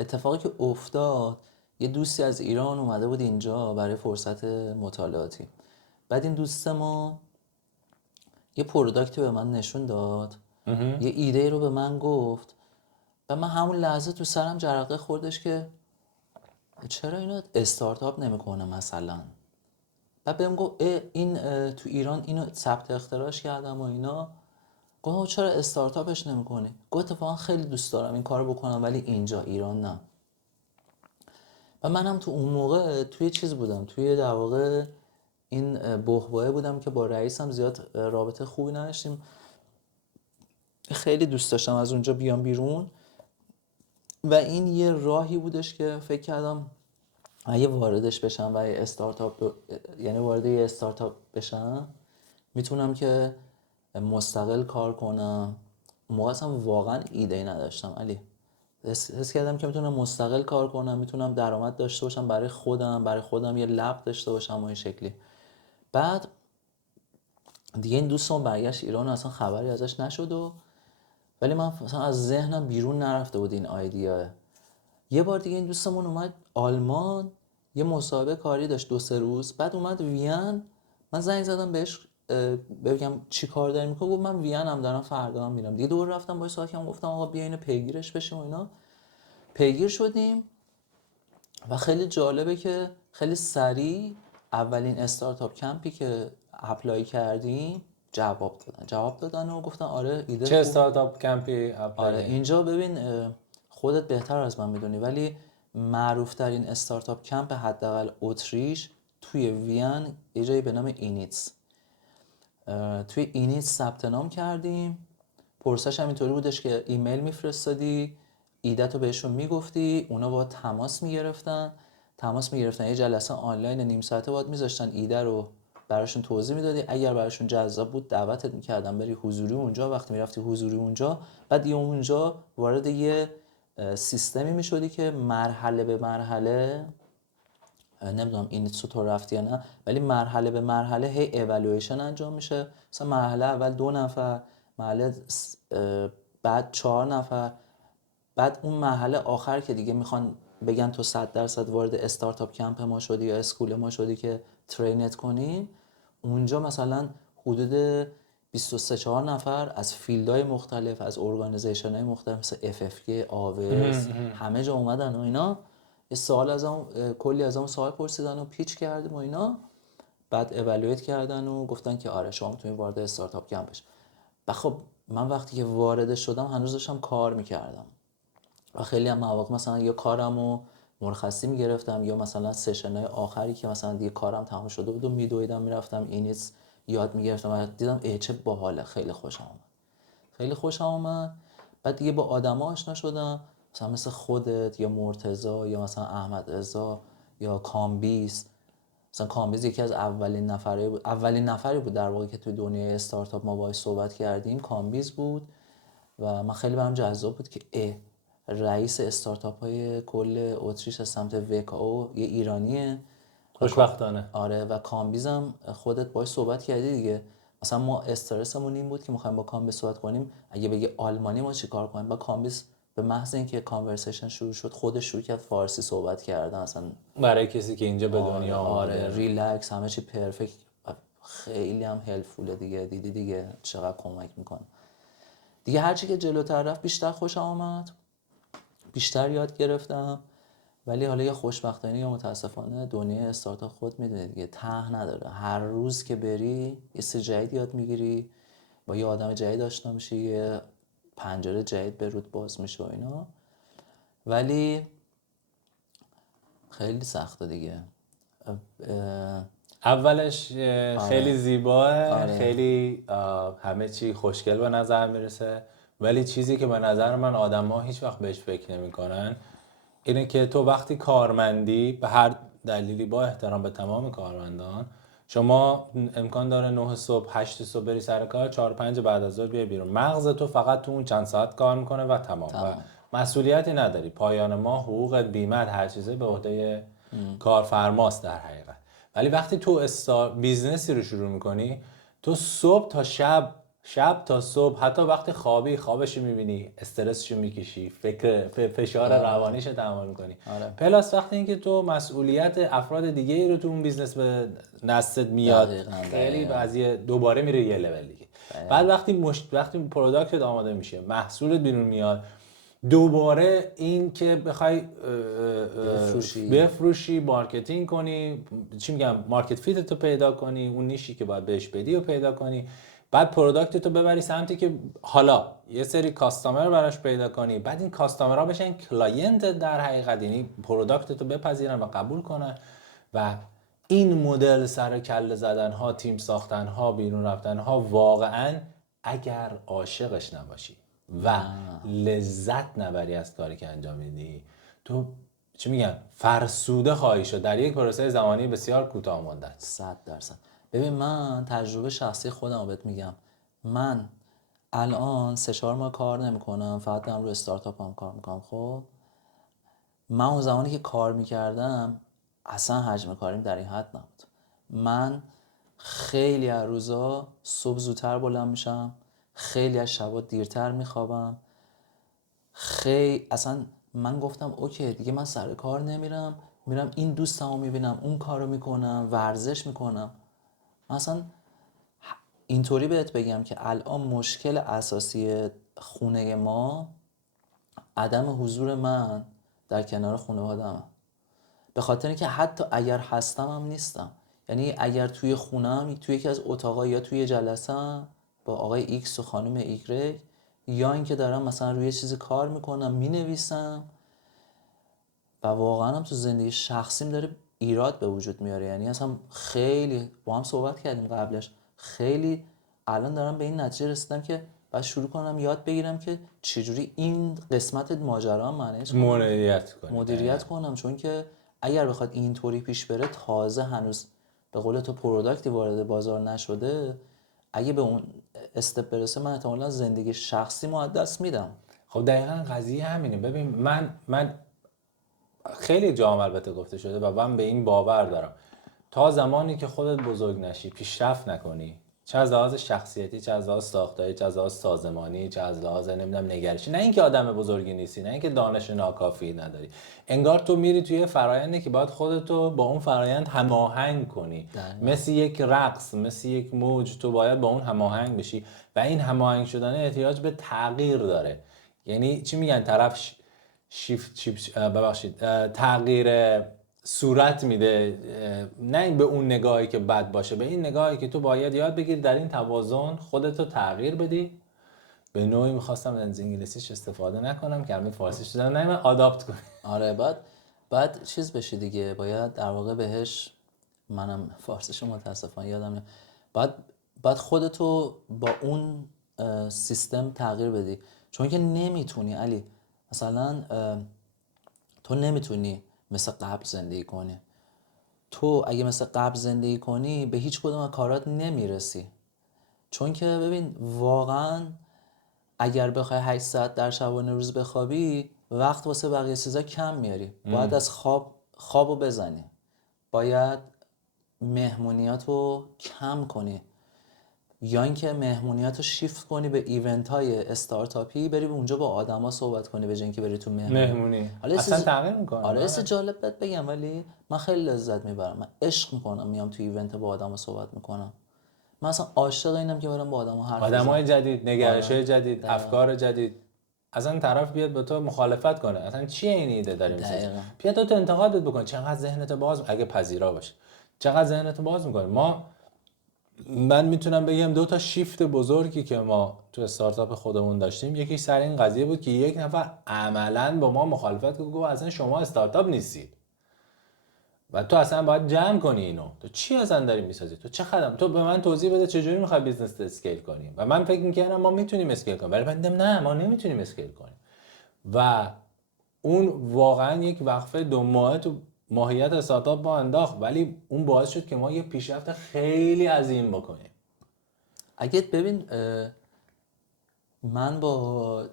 اتفاقی که افتاد یه دوستی از ایران اومده بود اینجا برای فرصت مطالعاتی. بعد این دوست ما یه پروداکتی به من نشون داد، یه ایده رو به من گفت و من همون لحظه تو سرم جرقه خوردش که چرا اینو استارتاپ نمیکنه مثلا. بعد بهم گفت این تو ایران اینو ثبت اختراعش کردم و اینا. گفتم چرا استارتاپش نمیکنی؟ گفت اتفاقا خیلی دوست دارم این کارو بکنم ولی اینجا ایران نه. و منم تو اون موقع توی چیز بودم، توی در واقع این بحبوحه بودم که با رئیسم زیاد رابطه خوبی نداشتیم. خیلی دوست داشتم از اونجا بیام بیرون و این یه راهی بودش که فکر کردم اگه واردش بشم و یه استارتاپ یعنی وارد یه استارتاپ بشم میتونم که مستقل کار کنم. اون موقع اصلا واقعا ایده نداشتم علی، حس کردم که میتونم مستقل کار کنم، میتونم درآمد داشته باشم برای خودم یه لب داشته باشم و این شکلی. بعد دیگه این دوستم برگشت ایران اصلا خبری ازش نشد و ولی من مثلا از ذهنم بیرون نرفته بود این ایده. یه بار دیگه این دوستمون اومد آلمان، یه مصاحبه کاری داشت 2-3 روز، بعد اومد وین. من زنگ زدم بهش بگم چی کار داری میکنی؟ گفت من وینم دارم فردا هم میرم. دیگه دور رفتم باهاش صحبت کردم، گفتم آقا بیا اینو پیگیرش بشیم و اینا. پیگیر شدیم و خیلی جالبه که خیلی سریع اولین استارتاپ کمپی که اپلای کردیم جواب دادن و گفتن آره ایده چه خوب. استارتاپ کمپی آره اپلای؟ اینجا ببین خودت بهتر از من میدونی ولی معروف ترین استارتاپ کمپ حداقل اتریش توی وین یه جایی به نام اینیتس. توی اینیتس ثبت نام کردیم. پروسش هم اینطوری بودش که ایمیل میفرستادی، ایده تو بهشون میگفتی، اونا با تماس میگرفتن، یه جلسه آنلاین نیم ساعته باید میذاشتن ایده رو براشون توضیح میدادی. اگر براشون جذاب بود دعوتت میکردن بری حضوری اونجا. وقتی میرفتی حضوری اونجا بعد دیگه اونجا وارد یه سیستمی میشدی که مرحله به مرحله، نمیدونم این چطور رفتی یا نه، ولی مرحله به مرحله هی اِوالویشن انجام میشه. مثلا مرحله اول 2 نفر، مرحله بعد 4 نفر، بعد اون مرحله آخر که دیگه میخوان بگن تو 100% وارد استارتاپ کمپ ما شدی یا اسکول ما شدی که ترینت کنیم، اونجا مثلا حدود 23-4 نفر از فیلدهای مختلف، از ارگانیزیشن‌های مختلف مثل FFK، آویس، همه جا اومدن و اینا. یه سوال کلی از اون سوال پرسیدن و پیچ کردیم و اینا. بعد اِوالویت کردن و گفتن که آره شما میتونید وارد استارتاپ کمپ بشید. و خب من وقتی که وارد شدم هنوز داشتم کار میکردم و خیلی هم مواقع مثلا یا کارمو مرخصی میگرفتم یا مثلا سشن‌های آخری که مثلا دیگه کارم تمام شده بود و میدویدم میرفتم اینیتس یاد میگرفتم و دیدم چه باحاله. خیلی خوشم اومد. بعد دیگه با آدما آشنا شدم مثلا مثل خودت یا مرتضی یا مثلا احمد رضا یا کامبیز. مثلا کامبیز یکی از اولین نفری بود در واقع که توی دنیای استارتاپ ما باهاش صحبت کردیم. کامبیز بود و من خیلی برام جذاب بود که رئیس استارتاپ های کل اتریش از سمت وکاو یه ایرانیه. خوشبختانه. آره و کامبیزم خودت باهاش صحبت کردی دیگه. مثلا ما استرسمون این بود که می‌خوایم با کامبیز صحبت کنیم، اگه بگه آلمانی ما چیکار کنیم؟ با کامبیز به محض اینکه کانورسیشن شروع شد خودش شروع کرد فارسی صحبت کردن. اصلا برای کسی که اینجا به دنیا آمده. آره ریلکس، همه چی پرفکت، خیلی هم هلپفوله دیگه. دیدی دیگه چقدر کمک میکنه. دیگه هرچی که جلوتر رفت بیشتر خوشم آمد، بیشتر یاد گرفتم. ولی حالا یا خوشبختانه یا متاسفانه دنیای استارتاپ خود میدونی دیگه ته نداره. هر روز که بری یه چیز جدید یاد میگیری، با یه آدم جدید آشنا میشی، یه پنجره جدید به رود باز میشه و اینا. ولی خیلی سخته دیگه. اولش خیلی زیباه، آره. خیلی همه چی خوشگل به نظر میرسه، ولی چیزی که به نظر من آدم‌ها هیچ وقت بهش فکر نمی‌کنن اینه که تو وقتی کارمندی به هر دلیلی، با احترام به تمام کارمندان، شما امکان داره 9 صبح 8 صبح بری سر کار، 4-5 بعد از ظهر بیای بیرون. مغز تو فقط تو اون چند ساعت کار میکنه و تمام. و مسئولیتی نداری. پایان ماه حقوقت، بیمت، هر چیزه به عهده کارفرماست در حقیقت. ولی وقتی تو بیزنسی رو شروع میکنی، تو صبح تا شب شب تا صبح، حتی وقتی خوابش میبینی، استرسشو میکشی، فشار روانیش تحمل میکنی. پلاس وقتی اینکه تو مسئولیت افراد دیگه ای رو تو اون بیزنس به دستت میاد، خیلی بعضی دوباره میره یه لول دیگه. بعد وقتی پروداکتت آماده میشه، محصولت بیرون میاد، دوباره این که بخوای بفروشی، مارکتینگ کنی، چی میگم، مارکت فیت رو پیدا کنی، اون نیشی که باید بهش بدی رو پیدا کنی، بعد پروداکت رو ببری سمتی که حالا یه سری کاستامر براش پیدا کنی، بعد این کاستامرها بشن کلاینت در حقیقت، یعنی پروداکت رو بپذیرن و قبول کنن. و این مدل سر کله زدن ها، تیم ساختن ها، بیرون رفتن ها، واقعا اگر عاشقش نباشی و لذت نبری از کاری که انجام میدی، تو چی میگن، فرسوده خواهی شد در یک پروسه زمانی بسیار کوتاه مدت. 100%. ببین من تجربه شخصی خودم رو بهت میگم. من الان 3-4 ماه کار نمیکنم، فقط دارم رو استارتاپم کار میکنم. خب من اون زمانی که کار میکردم اصلا حجم کاریم در این حد نبود. من خیلی از روزا صبح زودتر بلند میشم، خیلی از شبا دیرتر میخوابم. اصلا من گفتم اوکی دیگه من سر کار نمیرم، میرم این دوستمو میبینم، اون کارو میکنم، ورزش میکنم. مثلا اینطوری بهت بگم که الان مشکل اساسی خونه ما عدم حضور من در کنار خانواده‌ام. به خاطر اینکه حتی اگر هستم هم نیستم. یعنی اگر توی خونم، توی یکی از اتاقا، یا توی جلسه‌ام با آقای ایکس و خانم ایگرگ، یا اینکه دارم مثلا روی چیزی کار میکنم، مینویسم، و واقعا هم تو زندگی شخصیم داره ایراد به وجود میاره. یعنی اصلا خیلی با هم صحبت کردیم قبلش، خیلی الان دارم به این نتیجه رسیدم که باید شروع کنم یاد بگیرم که چجوری این قسمت ماجرا منیج کنم، مدیریت کنم. چون که اگر بخواد اینطوری پیش بره، تازه هنوز به قول تو پروداکتی وارد بازار نشده، اگه به اون استپ برسه، من احتمالاً زندگی شخصی از دست میدم. خب دقیقاً قضیه همینه. ببین من خیلی جا البته گفته شده و من به این باور دارم، تا زمانی که خودت بزرگ نشی، پیشرفت نکنی، چه از لحاظ شخصیتی، چه از لحاظ ساختاری، چه از لحاظ سازمانی، چه از لحاظ نمیدونم نگرشی، نه اینکه آدم بزرگی نیستی، نه اینکه دانش ناکافی نداری، انگار تو میری توی فرآیندی که باید خودتو با اون فرآیند هماهنگ کنی. مثل یک رقص، مثل یک موج، تو باید با اون هماهنگ بشی و این هماهنگ شدن احتیاج به تغییر داره. یعنی چی میگن، طرف تغییر صورت میده، نه به اون نگاهی که بد باشه، به این نگاهی که تو باید یاد بگیری در این توازن خودتو تغییر بدی. به نوعی میخواستم از انگلیسیش استفاده نکنم، کلمه فارسیش دادم، نه من آداپت کنم. آره بعد چیز بشی دیگه، باید در واقع بهش، منم فارسیشو متاسفانه یادم نمیاد، بعد خودتو با اون سیستم تغییر بدی. چون که نمیتونی علی، مثلا تو نمیتونی مثل قبل زندگی کنی. تو اگه مثل قبل زندگی کنی به هیچ کدوم از کارات نمیرسی. چون که ببین واقعا اگر بخوای 8 ساعت در شبانه روز بخوابی، وقت واسه بقیه چیزا کم میاری. باید از خوابو بزنی، باید مهمونیاتو کم کنی، یا اینکه مهمونیاتو شیفت کنی به ایونت های استارتاپی، بری به اونجا با آدما صحبت کنی به جای اینکه بری تو مهمونی. اصلا تغییر میکنه. آره جالب بهت بگم، ولی من خیلی لذت میبرم، من عشق میکنم میام تو ایونت با آدما صحبت میکنم. من اصلا عاشق اینم که برم با آدما حرف بزنم، آدمای جدید، نگرش‌های جدید، افکار جدید. اصلا طرف بیاد با تو مخالفت کنه، اصلا چیه این ایده داری می‌سازی، بیاد تو انتقادت بکنه، چقدر ذهنت باز، اگه پذیرا باشه، چقدر ذهنت باز می‌کنه. من میتونم بگم 2 تا شیفت بزرگی که ما تو استارتاپ خودمون داشتیم، یکی سر این قضیه بود که یک نفر عملاً با ما مخالفت کرد، گفت اصلا شما استارتاپ نیستید و تو اصلا باید جمع کنی اینو، تو چی اصلا داری میسازی، تو چه خدم، تو به من توضیح بده چجوری میخوای بیزنس اسکیل کنیم. و من فکر میکردم ما میتونیم اسکیل کنیم، ولی من دیدم نه، ما نمیتونیم اسکیل کنیم. و اون واقعا یک وقفه 2 ماهه تو ماهیت استارتاپ ما انداخت، ولی اون باعث شد که ما یه پیشرفت خیلی عظیم بکنیم. اگه ببین من با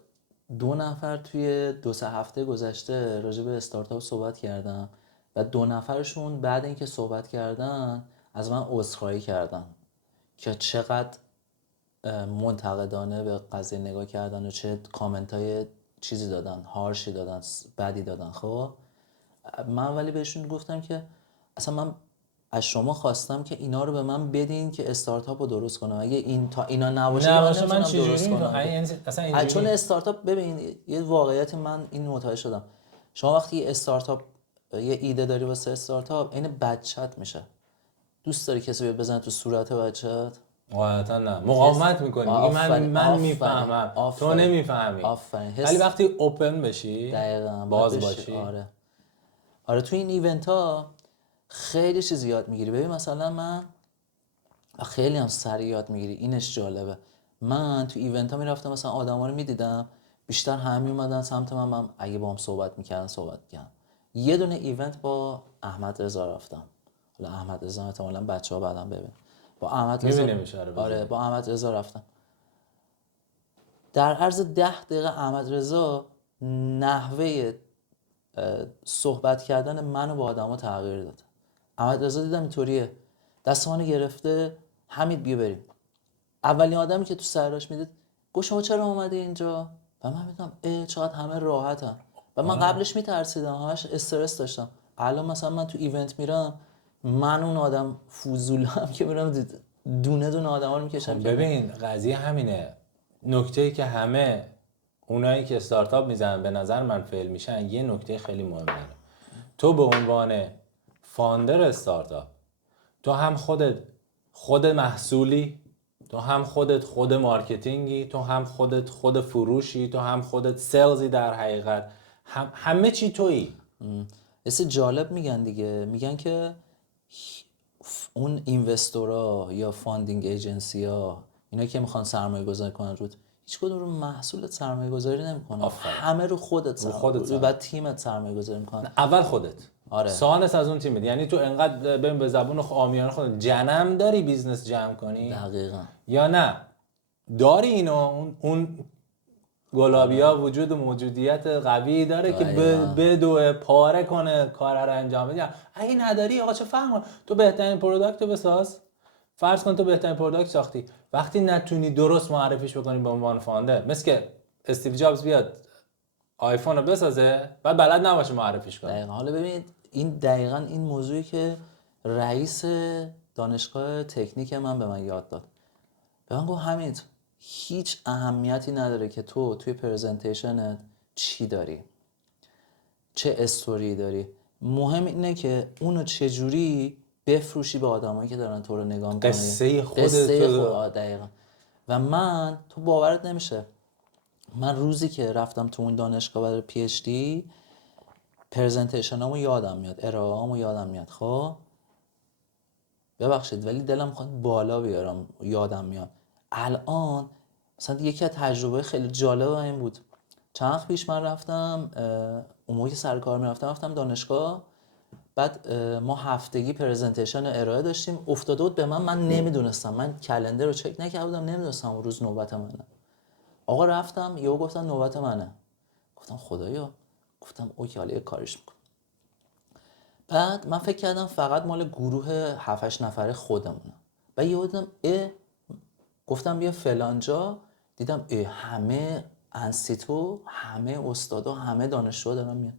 2 نفر توی 2-3 هفته گذشته راجع به استارتاپ صحبت کردم و 2 نفرشون بعد اینکه صحبت کردن از من عذرخواهی کردن که چقدر منتقدانه به قضیه نگاه کردن و چه کامنت های چیزی دادن، هارشی دادن، بدی دادن. خب من ولی بهشون گفتم که اصلا من از شما خواستم که اینا رو به من بدین که استارتاپ رو درست کنم. اگه این تا اینا نباشه که من من نمیتونم چجوری درست کنم. اصلا چون اینجوری استارتاپ، ببین یه واقعیت، من این متوجه شدم، شما وقتی یه استارتاپ، یه ایده داری واسه استارتاپ، این بچت میشه. دوست داری کسی بیاد بزنه تو صورت بچت؟ واقعا نه، مقاومت میکنی، میگی من میفهمم تو نمیفهمی. آفرین. ولی وقتی اوپن بشی، دقیقاً باز باشی، آره تو این ایونت ها خیلی چیز یاد میگیری. ببین مثلا من خیلی هم سریع یاد میگیری، اینش جالبه. من تو ایونت ها میرفتم مثلا آدما رو میدیدم، بیشتر همه اومدن سمت من اگه با هم صحبت میکردم. یه دونه ایونت با احمد رضا رفتم. حالا احمد رضا احتمالاً بچه‌ها بعداً ببین. با احمد رضا با احمد رضا رفتم. در عرض 10 دقیقه احمد رضا نحوه صحبت کردن منو با آدما تغییر داد. احمد رضا دیدم اینطوریه، دست منو گرفته، حمید بیا بریم. اولین آدمی که تو سراش میدید گفت شما چرا اومدی اینجا؟ و من میگم چقدر همه راحتن. و من قبلش میترسیدم، همش استرس داشتم. الان مثلا من تو ایونت میرم، من اون آدم فوزولم که میرم دونه دونه آدما رو میکشم. ببین قضیه همینه. نکته‌ای که همه اونایی که استارتاپ میزنن به نظر من فیل میشن، یه نکته خیلی مهم داره. تو به عنوان فاندر استارتاپ، تو هم خود محصولی، تو هم خود مارکتینگی، تو هم خود فروشی، تو هم خودت سلزی، در حقیقت همه چی تویی. یه جالب میگن دیگه، میگن که اون اینوستورا یا فاندینگ ایجنسی ها، اینا که میخوان سرمایه گذاری کنن رود، هیچ کدوم رو محصولت سرمایه گذاری نمیکنن، همه رو خودت بعد تیمت سرمایه گذاری میکنن. اول خودت، آره. سانس از اون تیمت. یعنی تو انقدر ببین به زبون عامیانه خودت جنم داری بیزنس جمع کنی. دقیقاً. یا نه داری اینو اون گلابیا وجود و موجودیت قوی داره که بدوه پاره کنه کار رو انجام بده. اگه نداری آقا چه فرق، تو بهترین پروداکت رو بساز. فرض کن تو بهترین پروداکت ساختی، وقتی نتونی درست معرفیش بکنی به عنوان فاندر، مثل که استیو جابز بیاد آیفون رو بسازه بعد بلد نباشه معرفیش کنه. دقیقاً. حالا ببینید این دقیقاً این موضوعی که رئیس دانشگاه تکنیک من به من یاد داد. به من گفت حمید هیچ اهمیتی نداره که تو توی پرزنتیشنت چی داری، چه استوری داری، مهم اینه که اونو چجوری بفروشی به آدمایی که دارن تو رو نگاه میکنن. قصه خودت. دقیقاً. و من، تو باورت نمیشه، من روزی که رفتم تو اون دانشگاه برای پی اچ دی، پرزنتیشنامو یادم میاد، ارائه‌امو یادم میاد. خب ببخشید ولی دلم میخواد بالا بیارم، یادم میاد. الان مثلا یکی از تجربه خیلی جالب این بود. چند وقت پیش من رفتم، اون موقع که سر کار رفتم دانشگاه، بعد ما هفتگی پرزنتیشن ارائه داشتیم، افتاده بود به من نمیدونستم، من کلندر رو چک نکرده بودم، نمیدونستم اون روز نوبت منه. آقا رفتم یهو گفتن نوبت منه، گفتم خدایا، گفتم اوکی حالا یه کاریش میکنم. بعد من فکر کردم فقط مال گروه 7-8 نفره خودمونه. بعد یهو دیدم گفتم بیا فلانجا، دیدم همه انسیتو، همه استادا، همه دانشجو دارن میاد.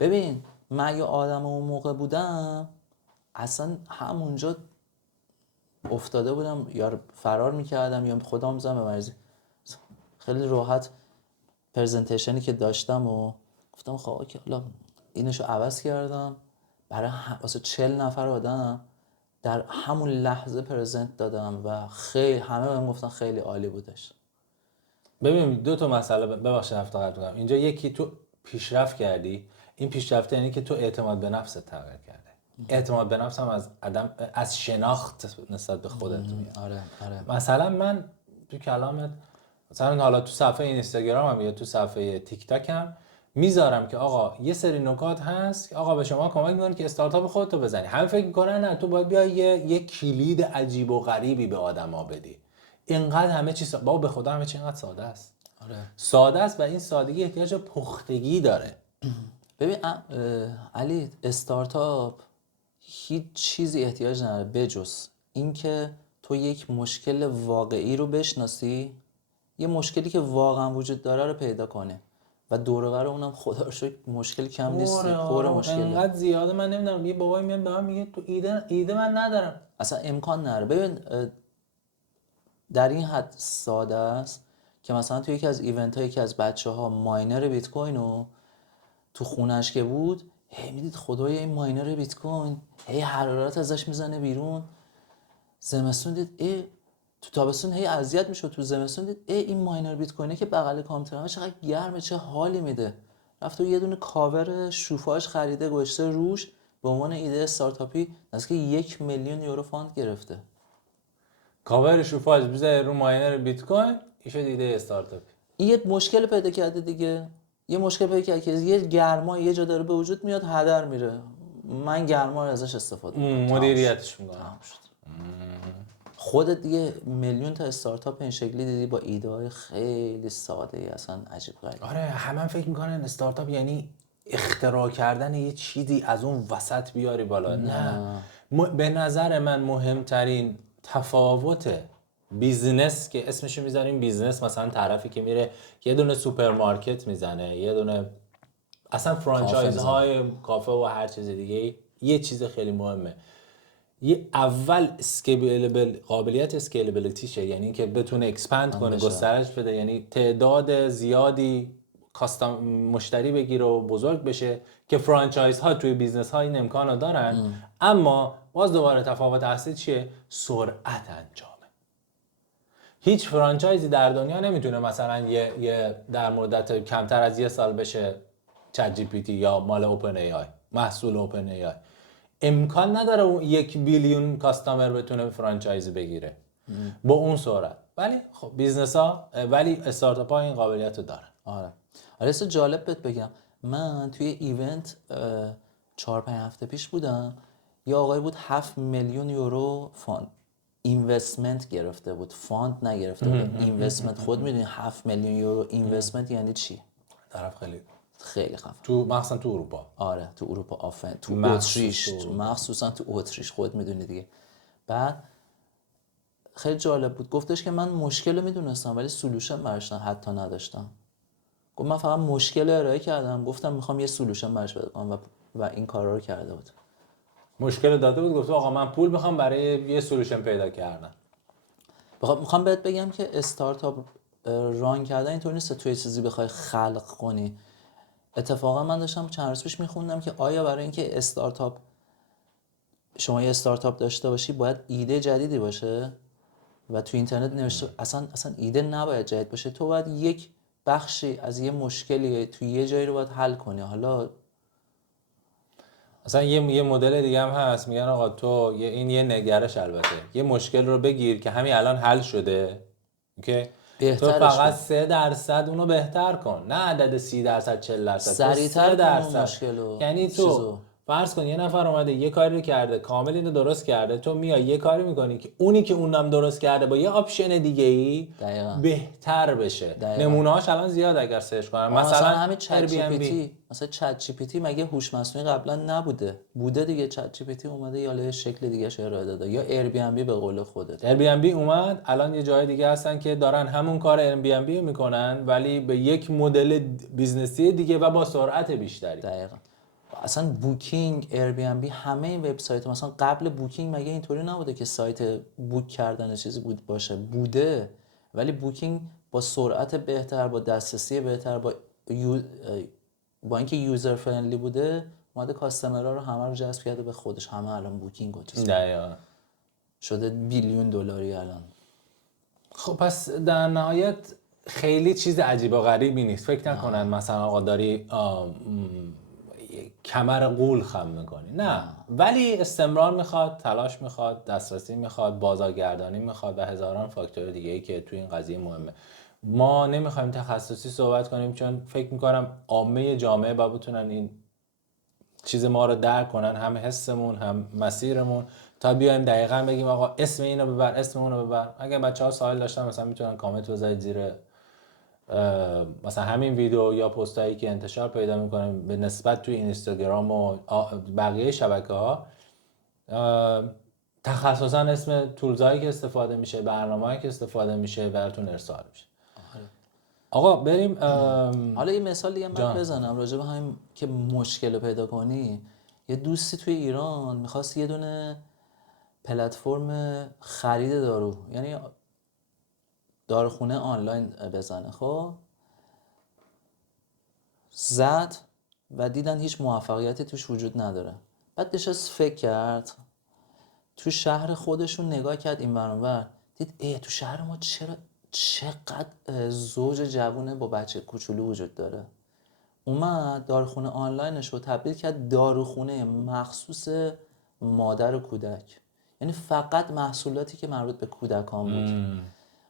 ببین من یه آدم اون موقع بودم اصلا همونجا افتاده بودم، یا فرار میکردم یا خودم میزنم به مریضی. خیلی راحت پرزنتیشنی که داشتم و گفتم خب که حالا اینشو عوض کردم برای واسه 40 نفر آدم، در همون لحظه پرزنت دادم و خیلی همه بهم گفتن خیلی عالی بودش. ببین دو تا مسئله، ببخشید هفته قبل بودم اینجا. یکی تو پیشرفت کردی، این پیشرفت یعنی که تو اعتماد به نفست تغییر کرده. اعتماد به نفس هم از شناخت نسبت به خودت میاد. آره. مثلا من تو کلامت، مثلا حالا تو صفحه اینستاگرام هم یا تو صفحه تیک تاک هم میذارم که آقا یه سری نکات هست که آقا به شما کمک میکنه که استارتاپ خودتو بزنی. همه فکر میکنن نه تو باید بیای یه کلید عجیب و غریبی به آدما بدی. اینقدر همه چی بابا به خدا همه چی اینقدر ساده است. آره. ساده است و این سادگی احتیاج به پختگی داره. ببین علی، استارتاپ هیچ چیزی احتیاج نداره بجز اینکه تو یک مشکل واقعی رو بشناسی، یه مشکلی که واقعا وجود داره رو پیدا کنی و دور و بر اونم خدا رو شکر مشکل کم نیست، پر مشکله. انقدر زیاده من نمیدونم. یه بابایی میاد به من میگه تو ایده من ندارم. اصلا امکان نره. ببین در این حد ساده است که مثلا تو یکی از ایونت ها یکی از بچه‌ها ماینر بیت کوین رو تو خونش که بود، هی میدید خدای این ماینر بیت کوین هی حرارت ازش میزنه بیرون. زمستون دید تو تابستون هی اذیت میشد، تو زمستون دید این ماینر بیت کوینه که بغل کامپیوترم چقدر گرمه، چه حالی میده. رفت و یه دونه کاور شوفاژ خریده گذاشته روش، به عنوان ایده استارتاپی نزدیک 1 میلیون یورو فاند گرفته. کاور شوفاژ بذاره رو ماینر بیت کوین، ایشون ایده استارتاپی. این یه مشکل پیدا کرده دیگه، یه مشکل پیدا کرده که یه گرما یه جا داره به وجود میاد، هدر میره. من گرما رو ازش استفاده میکنم، مدیریتش میکنم. خودت دیگه میلیون تا استارتاپ این شکلی دیدی با ایده های خیلی ساده ای، اصلا عجیب غریب. آره همه فکر میکنن استارتاپ یعنی اختراع کردن یه چیزی از اون وسط بیاری بالا. نه. به نظر من مهمترین تفاوت بیزنس که اسمشو میذاریم بیزنس، مثلا طرفی که میره یه دونه سوپرمارکت میزنه، یه دونه اصلا فرانچایز های کافه و هر چیز دیگه، یه چیز خیلی مهمه، یه اول اسکیلبل، قابلیت اسکیلبیلیتیشه، یعنی که بتونه اکسپند کنه، گسترش بده، یعنی تعداد زیادی کاستم مشتری بگیره و بزرگ بشه، که فرانچایز ها توی بیزنس ها این امکانو دارن. اما باز دوباره تفاوت اصلی چیه؟ سرعت انجامه. هیچ فرانچایزی در دنیا نمیتونه مثلا یه در مدت کمتر از 1 سال بشه چت جی پی تی یا مال اوپن ای آی، محصول اوپن ای آی. امکان نداره اون 1 بیلیون کاستمر بتونه فرانچایز بگیره با اون سرعت. ولی خب بیزنس ها، ولی استارتاپ ها این قابلیت رو دارن. آره جالب بهت بگم، من توی ایونت 4-5 هفته پیش بودم، یه آقای بود 7 میلیون یورو فاند اینوستمنت گرفته بود، فاند نگرفته بود، اینوستمنت. خود میدونی 7 میلیون یورو اینوستمنت یعنی چی؟ طرف خیلی خفن. تو مثلا تو اروپا. آره تو اروپا، آفرین، تو اتریش، مخصوصا تو اتریش، خود میدونی دیگه. بعد خیلی جالب بود، گفتش که من مشکل میدونستم ولی سولوشن براش حتی نداشتم. گفت من فقط مشکل ارائه کردم، گفتم میخوام یه سولوشن براش پیدا کنم و این کارا رو کرده بود. مشکل داده بود، گفت آقا من پول میخوام برای یه سولوشن پیدا کردن. میخوام بهت بگم که استارتاپ ران کردن اینطور نیست توی چیزی بخوای خلق کنی. اتفاقا من داشتم چند روز پیش میخوندم که آیا برای اینکه شما یه استارتاپ داشته باشی باید ایده جدیدی باشه، و تو اینترنت نوشته اصلا ایده نباید جدید باشه، تو باید یک بخشی از یه مشکلی تو یه جایی رو باید حل کنی. حالا اصلا یه مدل دیگه هم هست، میگن آقا تو این یه نگرش، البته یه مشکل رو بگیر که همین الان حل شده، که تو فقط 3% اونو بهتر کن، نه عدد 30%، 40%، سریعتر کن مشکلو. یعنی تو فرض کن یه نفر اومده یه کاری رو کرده، کامل اینو درست کرده، تو میای یه کاری میکنی که اونی که اونم درست کرده با یه آپشن دیگه ای بهتر بشه. نمونه‌هاش الان زیاد اگر سرچ کنم، مثلا همین چت جی پی تی، مثلا چت جی پی تی مگه هوش مصنوعی قبلا نبوده؟ بوده دیگه. چت جی پی تی اومده یا شکل دیگه اش ارائه داده، یا ایر بی ام بی به قول خودت. ایر بی ام بی اومد، الان یه جای دیگه هستن که دارن همون کار ایر بی ام بی میکنن ولی به یک مدل بیزنسی دیگه و با سرعت بیشتری. دقیقاً. اصلا بوکینگ، ایر بی ام بی، همه این وبسایت مثلا قبل بوکینگ مگه اینطوری نبوده که سایت بوک کردن چیزی باشه؟ بوده، ولی بوکینگ با سرعت بهتر، با دسترسی بهتر، با اینکه یوزر فرندلی بوده، اومده کاستمرها رو همه رو جذب کرده به خودش. همه الان بوکینگ شده بیلیون دلاری الان. خب پس در نهایت خیلی چیز عجیب و غریبی نیست. فکر نکنن مثلا آقا داری کمر غول خم میکنی، نه. ولی استمرار میخواد، تلاش میخواد، دسترسی میخواد، بازارگردانی میخواد و هزاران فاکتور دیگه ای که توی این قضیه مهمه. ما نمیخوایم تخصصی صحبت کنیم چون فکر میکنم عامه جامعه با بتونن این چیز ما رو درک کنن، هم حسمون هم مسیرمون، تا بیایم دقیقاً بگیم آقا اسم اینو ببر، اسم اونو ببر. اگه بچه‌ها سوال داشتن مثلا میتونن کامنت بذارید زیر مثلا همین ویدیو یا پستایی که انتشار پیدا میکنه به نسبت توی اینستاگرام و بقیه شبکه‌ها، تخصصا اسم تولزایی که استفاده میشه، برنامه‌ای که استفاده میشه براتون ارسال میشه. آقا بریم حالا یه مثال دیگه من جان. بزنم راجع به همین که مشکل پیدا کنی. یه دوستی توی ایران میخواست یه دونه پلتفرم خرید دارو، یعنی داروخونه آنلاین بزنه. خب زد و دیدن هیچ موفقیتی توش وجود نداره. بعد نشست فکر کرد، تو شهر خودشون نگاه کرد این ور اون ور، دید تو شهر ما چقدر زوج جوونه با بچه کوچولو وجود داره. اومد داروخونه آنلاینش رو تبدیل کرد داروخونه مخصوص مادر و کودک، یعنی فقط محصولاتی که مربوط به کودکان بود.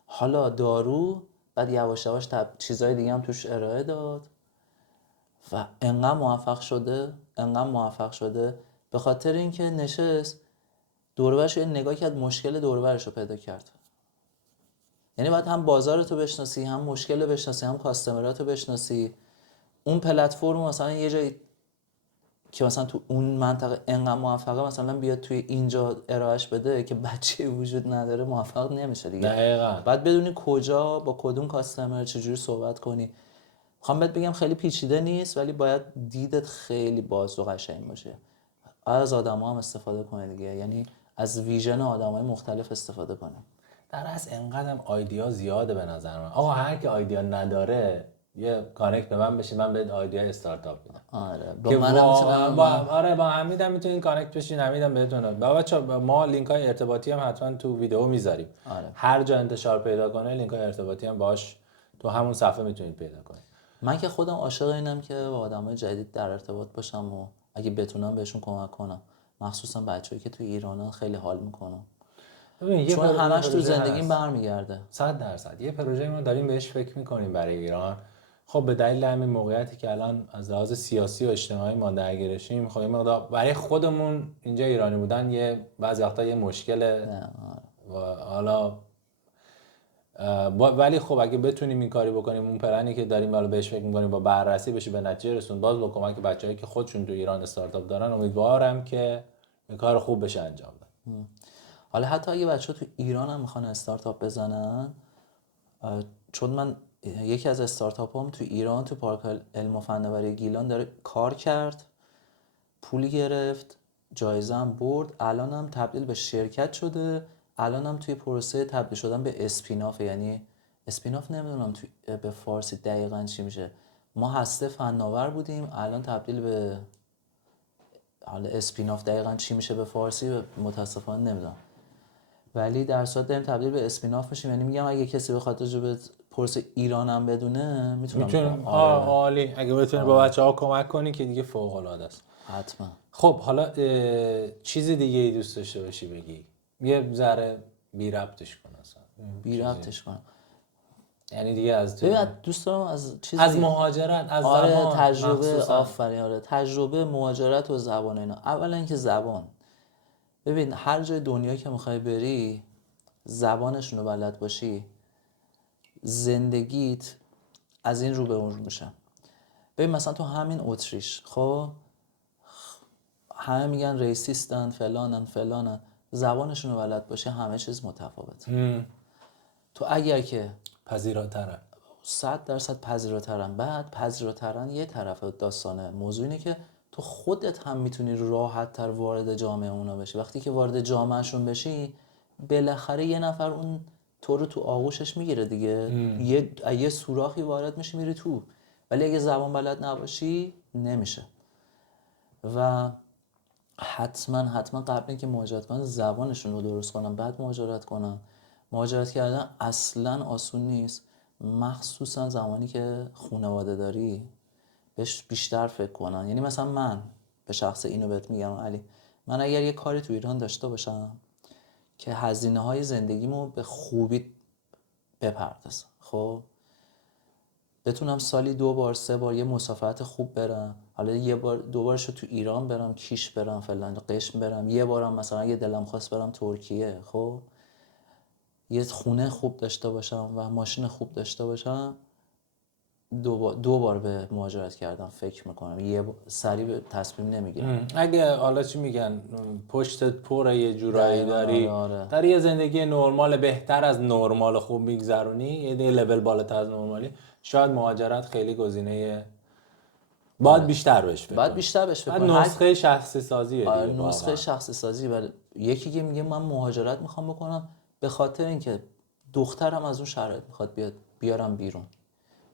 حالا دارو، بعد یواش یواش چیزای دیگه هم توش ارائه داد و انقدر موفق شده به خاطر اینکه نشست دور و برش رو نگاه کرد، مشکل دور و برش رو پیدا کرد. یعنی باید هم بازارتو بشناسی، هم مشکل رو بشناسی، هم کاستمراتو بشناسی. اون پلتفرم مثلا یه جایی که مثلا تو اون منطقه انقدر موفقه، مثلا بیاد توی اینجا ارائهش بده که بچه وجود نداره، موفق نمیشه دیگه. دقیقاً. بعد بدونی کجا با کدوم کاستمر چجوری صحبت کنی. میخوام بهت بگم خیلی پیچیده نیست، ولی باید دیدت خیلی باز و قشنگ باشه. از آدما هم استفاده کنه دیگه، یعنی از ویژن آدمای مختلف استفاده کنه. در اصل انقدرم آیدیا زیاده به نظر من. آقا هر کی آیدیا نداره یه کانکت به من بشه، من بهت آیدیا استارتاپ میدم. آره با که منم میتونم با حمیدم میتونین کانکت بشین، حمیدم بهتون. بچه‌ها ما لینک های ارتباطی هم حتما تو ویدیو میذاریم. آره. هر جا انتشار پیدا کنه لینک های ارتباطی هم باش تو همون صفحه میتونید پیدا کنید. من که خودم عاشق اینم که با آدمای جدید در ارتباط باشم و اگه بتونم بهشون کمک کنم، مخصوصا بچه‌ای که تو ایرانن خیلی حال میکنم، چون همش تو زندگیم برمیگرده. 100% یه پروژه ما داریم بهش فکر میکنیم برای ایران. خب به دلیل همین موقعیتی که الان از لحاظ سیاسی و اجتماعی ما درگیرشیم، خب برای خودمون اینجا ایرانی بودن یه بعضی وقتا یه مشکل و حالا ولی خب اگه بتونیم این کاری بکنیم، اون پلنی که داریم حالا بهش فکر می‌کنیم با بررسی بشه به نتیجه رسون، باز با کمک بچه‌ای که خودشون تو ایران استارتاپ دارن، امیدوارم که این کار خوب بشه انجام داد. حالا حتی اگه بچه‌ها تو ایران هم میخوان استارتاپ بزنن، چون من یکی از استارتاپام تو ایران تو پارک علم و فناوری گیلان داره کار کرد، پولی گرفت، جایزه هم برد، الان هم تبدیل به شرکت شده، الان هم توی پروسه تبدیل شدن به اسپیناف. یعنی اسپیناف نمیدونم توی به فارسی دقیقاً چی میشه. ما هسته فناور بودیم، الان تبدیل به، حالا اسپیناف دقیقاً چی میشه به فارسی متاسفانه نمیدونم، ولی در صورت داریم تبدیل به اسپیناف میشیم. یعنی میگم اگه کسی بخواد راجع به پروسه ایرانم بدونه میتونم. عالی. اگه بتونی با بچه‌ها کمک کنی که دیگه فوق العاده است. حتما. خب حالا چیز دیگه ای دوست داشته باشی بگی، یه ذره بی ربطش کن اصلا. بی ربطش کنم، یعنی دیگه از دوست دارم از چیز از مهاجرت، از زبان، تجربه، مخصوصا. آفرین، تجربه مهاجرت و زبان اینا. اولا اینکه زبان، ببین هر جای دنیا که میخوای بری زبانشون رو بلد باشی، زندگیت از این رو به اون رو میشه. ببین مثلا تو همین اتریش، خب همه میگن ریسیستن، فلانن، زبانشون رو بلد باشی همه چیز متفاوته. تو اگر که پذیراتره، 100% پذیراترن. بعد پذیراترن یه طرف داستانه، موضوع اینه که تو خودت هم میتونی راحت تر وارد جامعه اونا بشی. وقتی که وارد جامعهشون بشی بالاخره یه نفر اون تو رو تو آغوشش میگیره دیگه. یه سوراخی وارد میشی میری تو. ولی اگه زبان بلد نباشی نمیشه. و حتما قبل اینکه مهاجرت کنن زبانشون رو درست کنن بعد مهاجرت کنن. مهاجرت کردن اصلا آسون نیست، مخصوصا زمانی که خانواده داری، بهش بیشتر فکر کنن. یعنی مثلا من به شخص اینو بهت میگم علی، من اگر یه کاری تو ایران داشته باشم که هزینه‌های زندگیمو به خوبی بپردازم، خب بتونم سالی 2 بار 3 بار یه مسافرت خوب برم، حالا یه بار 2 بارشو تو ایران برم، کیش برم، فلان قشم برم، یه بارم مثلا یه دلم خواست برم ترکیه، خب یه خونه خوب داشته باشم و ماشین خوب داشته باشم، دو بار به مهاجرت کردم فکر میکنم، سریع به تصمیم نمیگیرم. اگه حالا چی میگن پشتت پر یه جورایی داری آره. در یه زندگی نرمال بهتر از نرمال خوب میگذرونی، یه لول بالاتر از نرمالی، شاید مهاجرت خیلی گزینه باید بیشتر بهش فکر بعد کنی. بیشتر بهش فکر بعد کنم. نسخه شخصی سازیه دیگه. نسخه شخصی سازی. ولی یکی که میگه من مهاجرت میخوام بکنم به خاطر اینکه دخترم از اون شرایط میخواد بیارم بیرون.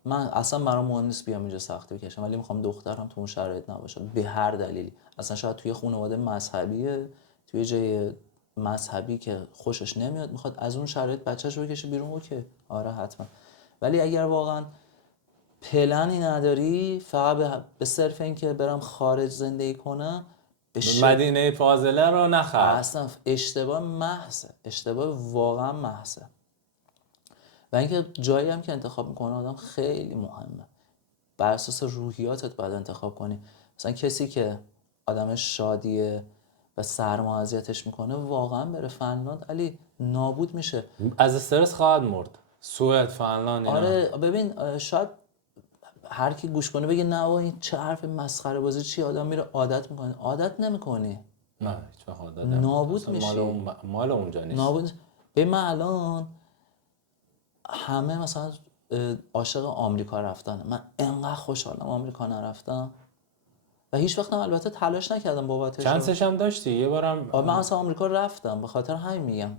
من اصلا برام مهم نیست بیام اینجا سختی بکشم، ولی میخوام دخترم تو اون شرایط نباشه به هر دلیلی. اصلا شاید توی خانواده مذهبیه، توی جای مذهبی که خوشش نمیاد، میخواد از اون شرایط بچه‌ش رو بکشه بیرون. اوکی، آره حتما. ولی اگر واقعا پلنی نداری، فقط به صرف این که برم خارج زندگی کنم، مدینه فاضله رو نخر. اصلا اشتباه محضه، اشتباه واقعا محضه. و اینکه جایی هم که انتخاب میکنه آدم خیلی مهمه. بر اساس روحیاتت باید انتخاب کنی. مثلا کسی که آدمش شادیه و سرما اذیتش میکنه واقعا بره فنلاند، علی نابود میشه، از استرس خواهد مرد. سوئد، فنلاند اینا. آره ببین شاید هر کی گوش کنه بگه نه این چه حرف مسخره بازی، چی آدم میره عادت میکنه. عادت نمیکنی، نه هیچ وقت عادت نابود میشی. مال اونجا نیست. نابود. به من الان همه مثلا عاشق آمریکا رفتن، من انقدر خوشحالم آمریکا نرفتم و هیچ وقت هم البته تلاش نکردم بابتش. چانسش هم داشتی یه بارم. من اصلا آمریکا رفتم، به خاطر همین میگم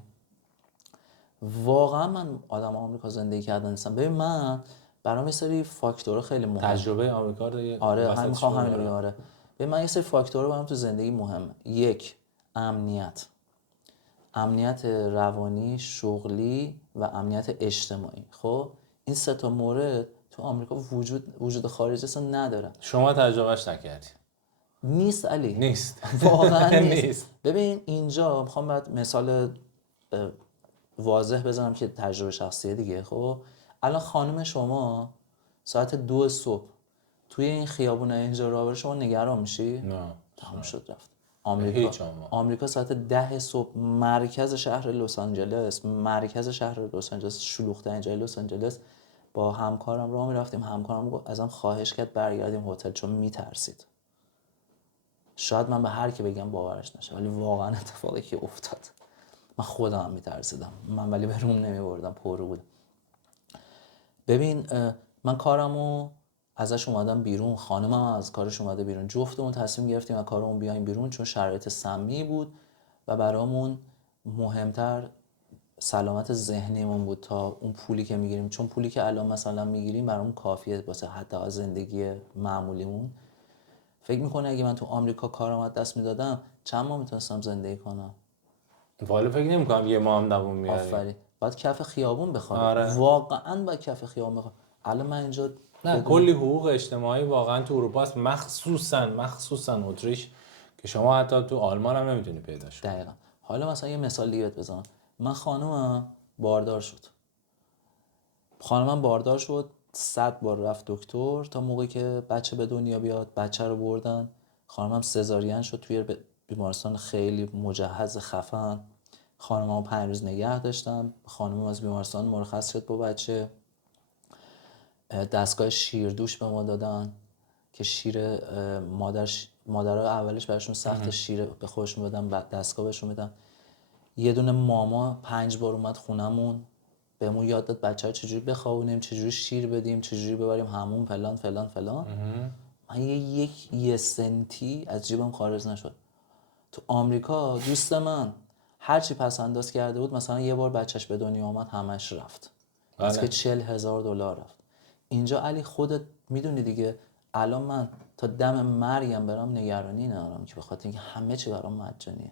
واقعا من آدم آمریکا زندگی کردن نیستم. ببین من برام یه سری فاکتورها خیلی مهمه. تجربه آمریکا رو آره همین میخوام همین رو بگم. آره ببین من یه سری فاکتورها برام تو زندگی مهمه. یک، امنیت روانی، شغلی و امنیت اجتماعی. خب این سه تا مورد تو آمریکا وجود خارجی اصلا نداره. شما تجربهش نکردی؟ نیست علی، نیست. واقعا نیست. ببین اینجا میخوام بعد مثال واضح بزنم که تجربه شخصیه دیگه. خب الان خانم شما ساعت 2 صبح توی این خیابون اینجا راه بره، شما نگران میشی؟ نه تمام شد رفت. آمریکا ساعت 10 صبح مرکز شهر لس آنجلس، شلوغ‌ترین جای لس آنجلس، با همکارم راه میرفتیم، همکارم گفت ازم خواهش کرد برگردیم هتل چون میترسید. شاید من به هر کی بگم باورش نشه، ولی واقعا اتفاقی که افتاد. من خودم میترسیدم، من ولی به روم نمیبردم، پرو بود. ببین من کارمو ازش اومدم بیرون، خانمم از کارش اومده بیرون، جفتمون تصمیم گرفتیم از کارمون بیایم بیرون چون شرایط سمی بود و برامون مهمتر سلامت ذهنیمون بود تا اون پولی که میگیریم. چون پولی که الان مثلا میگیریم برامون کافیه واسه حتی زندگی معمولیمون. فکر میکنه اگه من تو آمریکا کارم از دست میدادم چند ماه میتونستم زندگی کنم؟ والا فکر نمی‌کنم یه ماه هم دووم میاریم. آفرین. باید کف خیابون بخوام. آره. واقعا باید کف خیابون بخوام. الان من اینجا نه کلی حقوق اجتماعی واقعا تو اروپا است، مخصوصا اتریش که شما حتی تو آلمان هم نمیتونی پیداش کنی. دقیقاً. حالا مثلا یه مثال دیگه بزنم. من خانومم باردار شد 100 بار رفت دکتر تا موقعی که بچه به دنیا بیاد. بچه رو بردن، خانمم سزارین شد توی بیمارستان خیلی مجهز خفن. خانممو 5 روز نگه داشتم، خانمم از بیمارستان مرخص شد با بچه. دستگاه شیردوش به ما دادن که شیر مادرها اولش براشون سخت، شیر به خودشون بدن، بعد دستگاه بهشون بدن. یه دونه ماما 5 بار اومد خونمون بهمون یاد داد بچه ها چجوری بخوابونیم، چجوری شیر بدیم، چجوری ببریم همون فلان فلان فلان. من یه سنتی از جیبم خارج نشد. تو آمریکا دوست من هرچی پس انداز کرده بود، مثلا یه بار بچهش به دنیا آمد همش رفت. از که $40,000 رفت. اینجا علی خودت میدونی دیگه، الان من تا دم مرگم برام نگرانی ندارم که بخاطر اینکه همه چی برام مجانیه.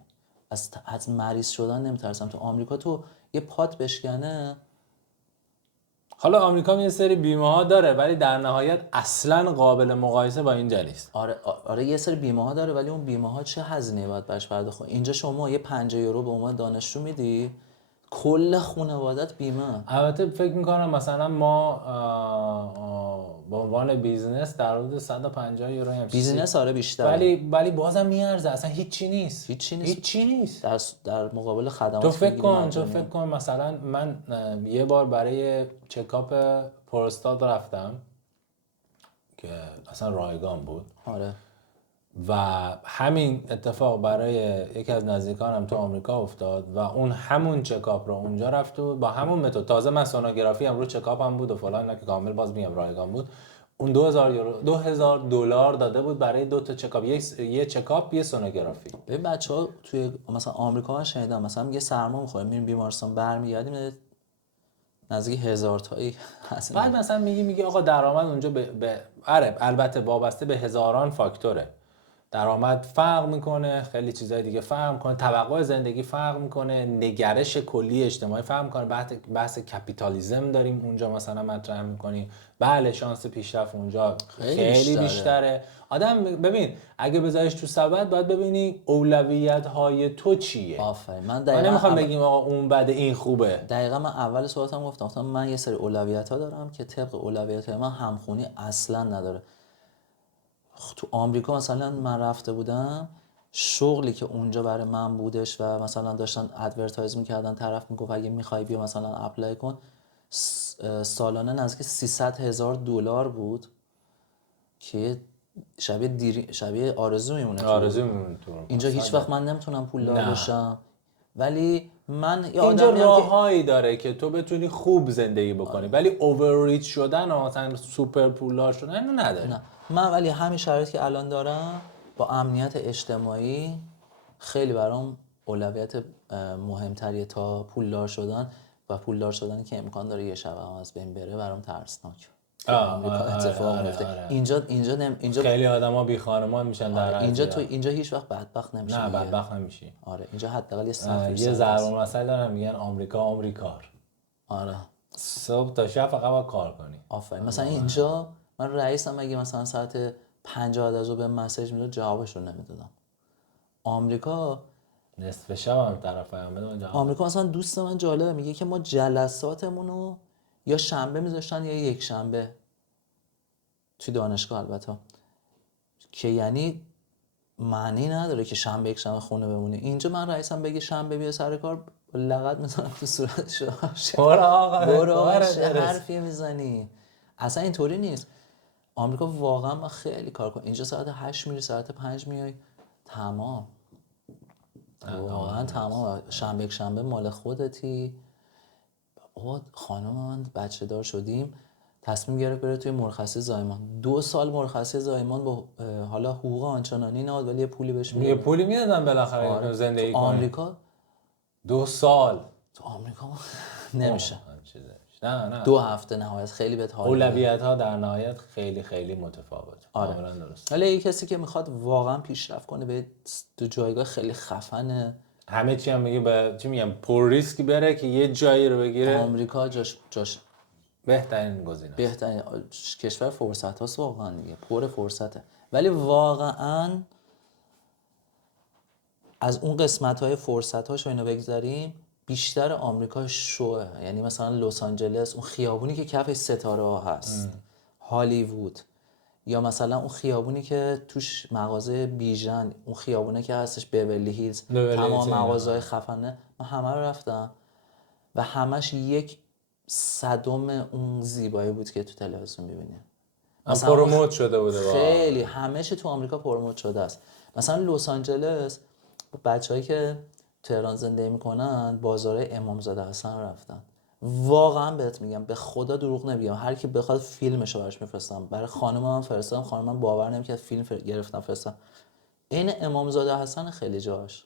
از مریض شدن نمیترسم. تو آمریکا تو یه پات بشکنه. حالا آمریکا یه سری بیمه ها داره ولی در نهایت اصلا قابل مقایسه با اینجا نیست. آره یه سری بیمه ها داره ولی اون بیمه ها چه هزینه‌ای باید براش پرداخت کنی. اینجا شما یه 50 یورو به عنوان دانشجو میدی، کل خانوادت بیمه. البته فکر میکنم مثلا ما به عنوان بیزنس در حدود 150 یورو هم بیزنس آره بیشتر، ولی بازم میارزه، اصلا هیچی نیست در مقابل خدمات. تو فکر کن مثلا من یه بار برای چکاپ پروستات رفتم که اصلا رایگان بود آره و همین اتفاق برای یکی از نزدیکانم تو آمریکا افتاد و اون همون چکاپ رو اونجا رفت و با همون متد، تازه من سونوگرافی هم رو چکاپ هم بود و فلان، نه که کامل باز میگم رایگان بود، اون $2000 داده بود برای 2 تا چکاپ، یه چکاپ یه سونوگرافی. ببین بچه‌ها توی مثلا آمریکا من شنیدم مثلا یه سرما می‌خوره میریم بیمارستان برمیگردیم نزدیک 1000 تایی هست. بعد مثلا میگی آقا درآمد اونجا آره البته وابسته به هزاران فاکتوره، درآمد فرق میکنه، خیلی چیزای دیگه فرق میکنه، توقع زندگی فرق میکنه، نگرش کلی اجتماعی فرق میکنه، بحث کپیتالیسم داریم اونجا مثلا مطرح میکنیم. بله شانس پیشرفت اونجا خیلی بیشتره. آدم ببین اگه بذاریش تو سبد باید ببینی اولویت های تو چیه. آفرین. من نمیخوام بگیم آقا اون بده این خوبه. دقیقاً من اول صحبتم گفتم من یه سری اولویت ها دارم که طبق اولویت های من همخونی اصلا نداره. تو آمریکا مثلا من رفته بودم، شغلی که اونجا برای من بودش و مثلا داشتن ادورتایز میکردن، طرف میگفت اگه میخوای بیا مثلا اپلای کن، سالانه نزدیک $300,000 بود که شبیه آرزو میمونه. آرزو میمونه تو اینجا هیچ وقت من نمیتونم پولدار بشم، ولی من اینجا راههایی داره که تو بتونی خوب زندگی بکنی، ولی اوورریچ شدن و مثلا سوپر پولدار شدن اینو نداره. نه من ولی همین شرایطی که الان دارم با امنیت اجتماعی خیلی برام اولویت مهمتریه تا پولدار شدن، و پولدار شدنی که امکان داره یه شب هم از بین بره برام ترسناکه. اتفاق میفته اینجا خیلی آدما بی خانمان میشن در اینجا هیچ وقت بدبخت نمیشی. نه بدبخت نمیشی. آره اینجا حداقل یه سقف یه ضرب المثل دارن میگن آمریکار. آره صبح تا شب فقط باید کار کنی. آفرین. مثلا اینجا من رئیسم اگه مثلا ساعت 50 از به مسیج میداد جوابش رو نمیدادم. آمریکا نصف شب هم طرف پیام بده جواب. آمریکا مثلا دوست من جالبه میگه که ما جلساتمون رو یا شنبه میذاشتن یا یک شنبه توی دانشگاه، البته که یعنی معنی نداره که شنبه یک شنبه خونه بمونی. اینجا من رئیسم بگه شنبه بیا سر کار، لغت میزنم تو صورتش. برو حرفی میزنی. اصلا اینطوری نیست. آمریکا واقعا ما خیلی کار کنیم. اینجا ساعت 8 میری ساعت 5 میای، تمام. واقعا تمام. شنبه یک شنبه مال خودتی. خانم من بچه دار شدیم، تصمیم گرفت بره توی مرخصی زایمان. 2 سال مرخصی زایمان با حالا حقوق آنچنانی نه ولی یه پولی بهش میدادن. یه پولی میدادن بالاخره زندگی کنه. آمریکا 2 سال تو آمریکا نمیشه. نه 2 هفته نهایت خیلی بهت حال میده. اولویت ها در نهایت خیلی خیلی متفاوت. کاملا درست. ولی یه کسی که میخواد واقعا پیشرفت کنه به تو جایگاه خیلی خفنه، همه چی هم میگه به چی میگم پر ریسک بره که یه جایی رو بگیره. آمریکا جاش بهترین گزینه، بهترین کشور فرصت هاست واقعا دیگه، پر فرصته. ولی واقعا از اون قسمت های فرصت هاش رو اینو بگذاریم، بیشتر آمریکا شوه. یعنی مثلا لس آنجلس، اون خیابونی که کف ستاره ها هست، هالیوود، یا مثلا اون خیابونی که توش مغازه بیژن، اون خیابونه که هستش بیورلی هیلز، تمام مغازه‌های خفنه، من همه رو رفتم و همش یک صدم اون زیبایی بود که تو تلویزیون می‌بینی. مثلا پروموت شده بوده. خیلی همه چی تو آمریکا پروموت شده است. مثلا لس آنجلس بچه‌هایی که تهران زندگی میکنن بازار امامزاده حسن رفتن. واقعا بهت میگم به خدا دروغ نمیگم، هر کی بخواد فیلمشو براش میفرستم. برای خانم من فرستادم، خانم من باور نمیکرد، فیلم گرفتم فرستادم. این امامزاده حسن خیلی جاش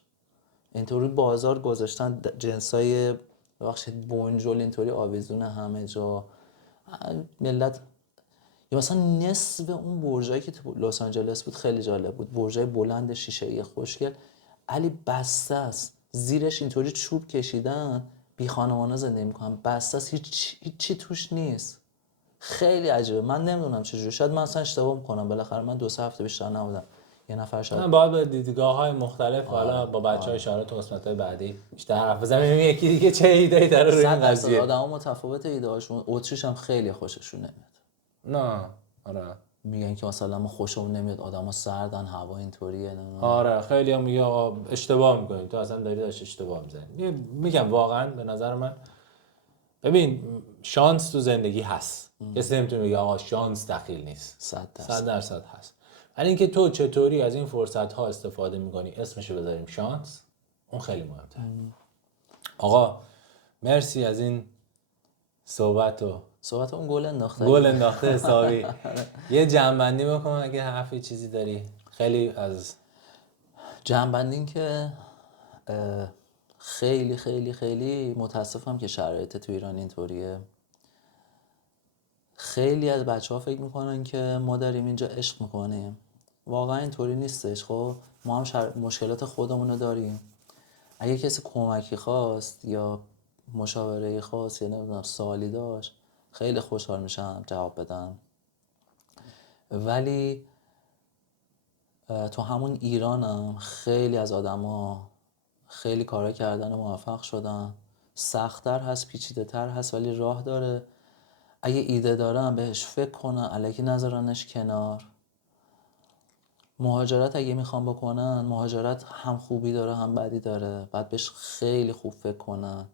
اینطوری بازار گذاشتن، جنسای ببخشید بونجول اینطوری آویزون همه جا. ملت یا مثلا نصف اون برجایی که تو لس آنجلس بود خیلی جالب بود، برجای بلند شیشه‌ای خوشگل، علی بسته است، زیرش اینطوری چوب کشیدن، بی خانمانه زندگی میکنن، بسته است، هیچی توش نیست. خیلی عجیبه. من نمیدونم چجوری، شاید من اصلا اشتباه میکنم، بالاخره من 2-3 هفته بیشتر نبودم. یه نفر شاید من باید به دیدگاه‌های مختلف حالا با بچه‌های اشاره تو قسمت‌های بعدی بیشتر حرف بزنیم، یکی دیگه چه ایده‌ای داره روی این قضیه. آدم‌ها متفاوت ایده‌هاشون. اتریش هم خیلی خوششون نمیاد. نه آره میگن که مثلا ما خوشمون نمیاد، آدما سردن، هوا اینطوریه. آره خیلی هم میگه اشتباه میکنیم، تو اصلا داری اشتباه میزنی. میگم واقعا به نظر من ببین شانس تو زندگی هست، کسی نمیتونه بگه آقا شانس دخیل نیست، 100% هست. ولی اینکه تو چطوری از این فرصت ها استفاده میکنی اسمشو بذاریم شانس، اون خیلی مهمتره. آقا مرسی از این صحبت اون گل انداخته حسابی. یه جمع‌بندی بکن اگه حرفی چیزی داری. خیلی از جمع‌بندی این که خیلی خیلی خیلی متاسفم که شرایط تو ایران اینطوریه. خیلی از بچه‌ها فکر میکنن که ما داریم اینجا عشق میکنیم، واقعا اینطوری نیستش. خب ما هم مشکلات خودمونو داریم. اگه کسی کمکی خواست یا مشاوره خواست یا نمیدونم سوالی داشت، خیلی خوشحال میشم جواب بدم. ولی تو همون ایرانم خیلی از آدما خیلی کارا کردن و موفق شدن. سخت‌تر هست، پیچیده‌تر هست، ولی راه داره. اگه ایده دارن بهش فکر کنن، الکی نذارنش کنار. مهاجرت اگه میخوام بکنن، مهاجرت هم خوبی داره هم بدی داره، باید بهش خیلی خوب فکر کنن.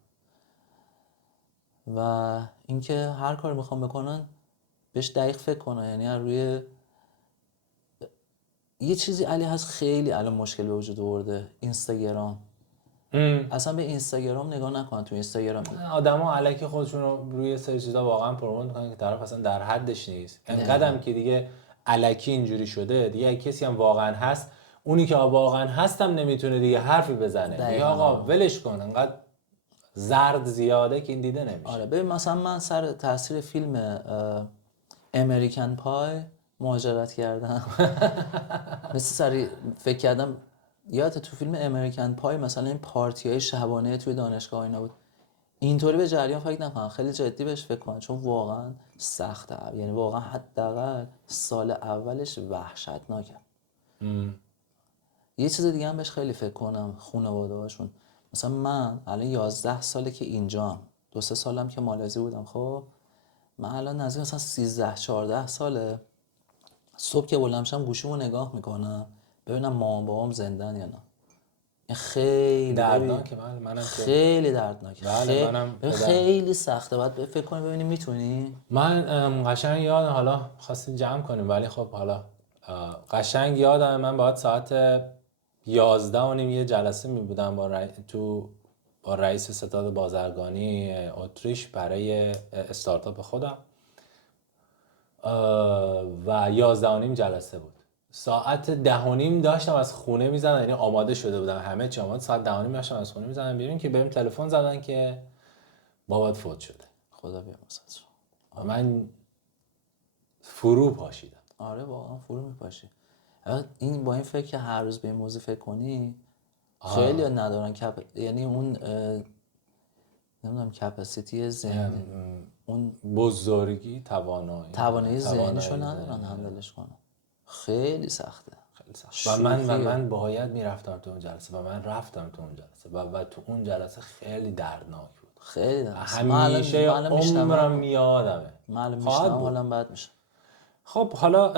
و اینکه هر کاری میخوام بکنن بهش دقیق فکر کنن. یعنی از روی یه چیزی علی هست خیلی الان مشکل به وجود آورده، اینستاگرام. اصلا به اینستاگرام نگاه نکن. تو اینستاگرام آدما الکی خودشون رو روی سری چیزا واقعا پروموت میکنن که طرف اصلا در حدش نیست. انقدرم که دیگه الکی اینجوری شده دیگه، اگه کسی هم واقعا هست، اونی که واقعا هستم نمیتونه دیگه حرفی بزنه. دیگه آقا ولش کن، انقدر زرد زیاده که این دیده نمیشه. آره ببین مثلا من سر تاثیر فیلم امریکن پای مهاجرت کردم. مثل سری فکر کردم یادت تو فیلم امریکن پای مثلا این پارتیای شبانه توی دانشگاه اینا بود. اینطوری به جریان فکر نکنن، خیلی جدی بهش فکر کنن، چون واقعا سخته. یعنی واقعا حداقل سال اولش وحشتناکه. یه چیز دیگه هم بهش خیلی فکر کنم، خانواده هاشون. مثلا من الان 11 ساله که اینجام، 2-3 سالم که مالزی بودم. خب من الان نزدیک مثلا 13-14 ساله صبح که بلند میشم گوشیمو نگاه میکنم ببینم مامان بابام زندن یا نه. این خیلی دردناکه. خیلی دردناکه. بله خیلی سخته. باید فکر کنی ببینی میتونی. من قشنگ یادم، حالا خواستیم جمع کنیم ولی خب حالا قشنگ یادم من باید ساعت 11:30 یه جلسه می بودم با رئیس ستاد بازرگانی اتریش برای استارتاپ خودم و 11:30 جلسه بود. ساعت 10:30 داشتم از خونه میزدم، یعنی آماده شده بودم همه چی آماده. ساعت 10:30 داشتم از خونه میزدم بیرون که بهم تلفن زدن که بابات فوت شده. خدا بیامرزش. من فرو پاشیدم. آره واقعا فرو میپاشی. این با این فکر که هر روز به این موضوع فکر کنی، خیلی ندارن یعنی اون نمیدونم کپاسیتی ذهنی، اون بزرگی توانایی ذهنیشو ندارن هندلش کنن. خیلی سخته. و من باید میرفتم تو اون جلسه و من رفتم تو اون جلسه و تو اون جلسه خیلی دردناک بود. خیلی دردناک. همیشه عمرم میادمه. من میشنم حالم بد میشه. خب حالا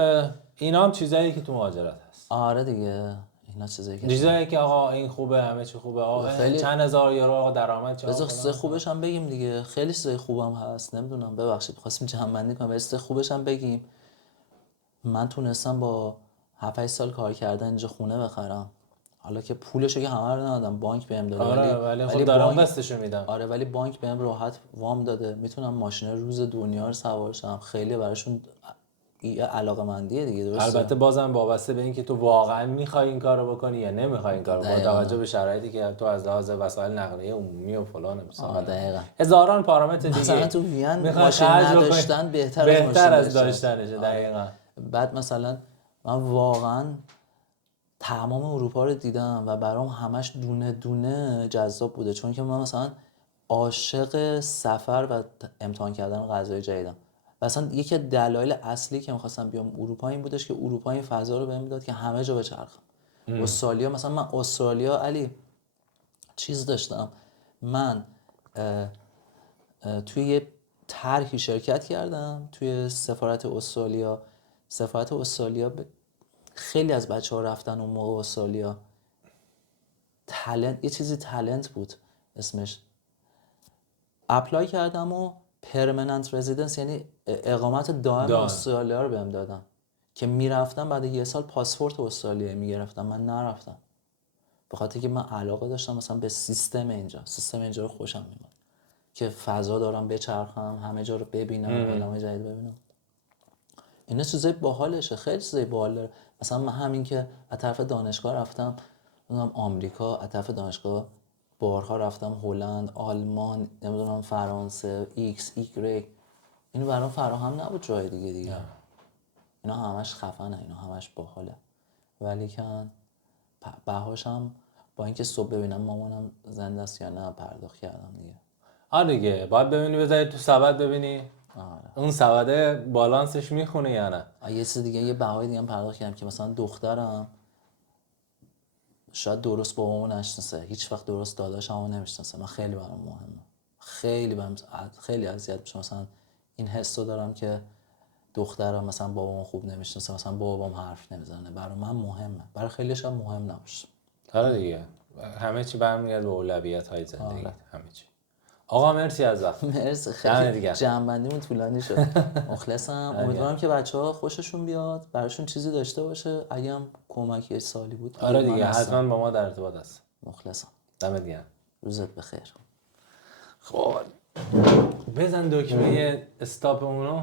اینا هم چیزایی که تو مهاجرت هست. آره دیگه اینا چیزایی که آقا این خوبه، همه چی خوبه، آقا خیلی چند هزار یورو آقا درآمد چه. بذار چیز خوبش هم بگیم دیگه. خیلی چیزای خوبم هست. نمیدونم، ببخشید خواستیم جمع بندی کنیم، ولی چیز خوبش هم بگیم. من تونستم با 7-8 سال کار کردن اینجا خونه بخرم. حالا که پولشو که همه رو ندادم، بانک بهم داده. آره ولی خب دارم قسطشو میدم. آره ولی بانک بهم راحت وام داده. میتونم ماشین روز دنیا رو سوار شم. خیلی براشون علاقه‌مندیه دیگه. درسته. البته بازم وابسته به این که تو واقعا میخوای این کارو بکنی یا نمیخوای این کارو، با توجه به شرایطی که تو از لحاظ وسایل نقلیه عمومی و فلان دقیقاً هزاران پارامتر دیگه. مثلا تو وین ماشین نداشتن بهتر از داشتنشه. دقیقاً. بعد مثلا من واقعا تمام اروپا رو دیدم و برام همش دونه دونه جذاب بوده، چون که من مثلا عاشق سفر و امتحان کردن غذای جدیدم. مثلا یکی از دلایل اصلی که می‌خواستم بیام اروپا این بودش که اروپا این فضا رو بهم میداد که همه جا بچرخم. استرالیا مثلا، من استرالیا علی چیز داشتم. من توی یه طرحی شرکت کردم توی سفارت استرالیا. سفارت استرالیا خیلی از بچه‌ها رفتن اون موقع استرالیا. یه چیزی تالنت بود اسمش. اپلای کردم و پرمننت رزیدنس یعنی اقامت دائم استرالیا رو بهم دادن که میرفتم بعد یه سال پاسپورت استرالیا میگرفتم. من نرفتم به خاطر که من علاقه داشتم مثلا به سیستم اینجا رو خوشم میاد که فضا دارم بچرخم، همه جا رو ببینم، آدمای جدید ببینم. اینا چیزای باحالشه، خیلی چیزای باحال داره. مثلا من همین که از طرف دانشگاه رفتم آمریکا، از طرف دانشگاه بارها رفتم هلند، آلمان، نمیدونم فرانسه، ایکس ایگرگ، اینو برام فراهم نبود جای دیگه. اینا همش خفنه، اینا همش باحاله، ولی کن بهاشم با اینکه صبح ببینم مامانم زنده است یا نه پرداخت کردم دیگه. آره دیگه باید ببینی بذاری تو سبد ببینی اون سبده بالانسش میخونه یا نه. یه چیز دیگه، یه بهای دیگه هم پرداخت کردم که مثلا دخترم شاید درست بابامو نشناسه، هیچ وقت درست داداشمو نمیشناسه. من خیلی برام مهمه، خیلی اذیت میشم مثلا این حسو دارم که دخترم مثلا بابامو خوب نمیشناسه، مثلا بابام حرف نمیزنه. برای من مهمه، برای خیلیش هم مهم نباشه. آره دیگه همه چی برمیگرده به اولویت‌های زندگی. همه چی. آقا مرسی از وقت. مرسی، خیلی جمع‌بندیمون طولانی شد. مخلصم. امیدوارم که بچه‌ها خوششون بیاد، براشون چیزی داشته باشه. اگه هم کمکی سالی بود آره دیگه حتما با ما در ارتباط هست. مخلصم. دمت گرم. روزت بخیر. خب بزن دکمه استاپ اونو.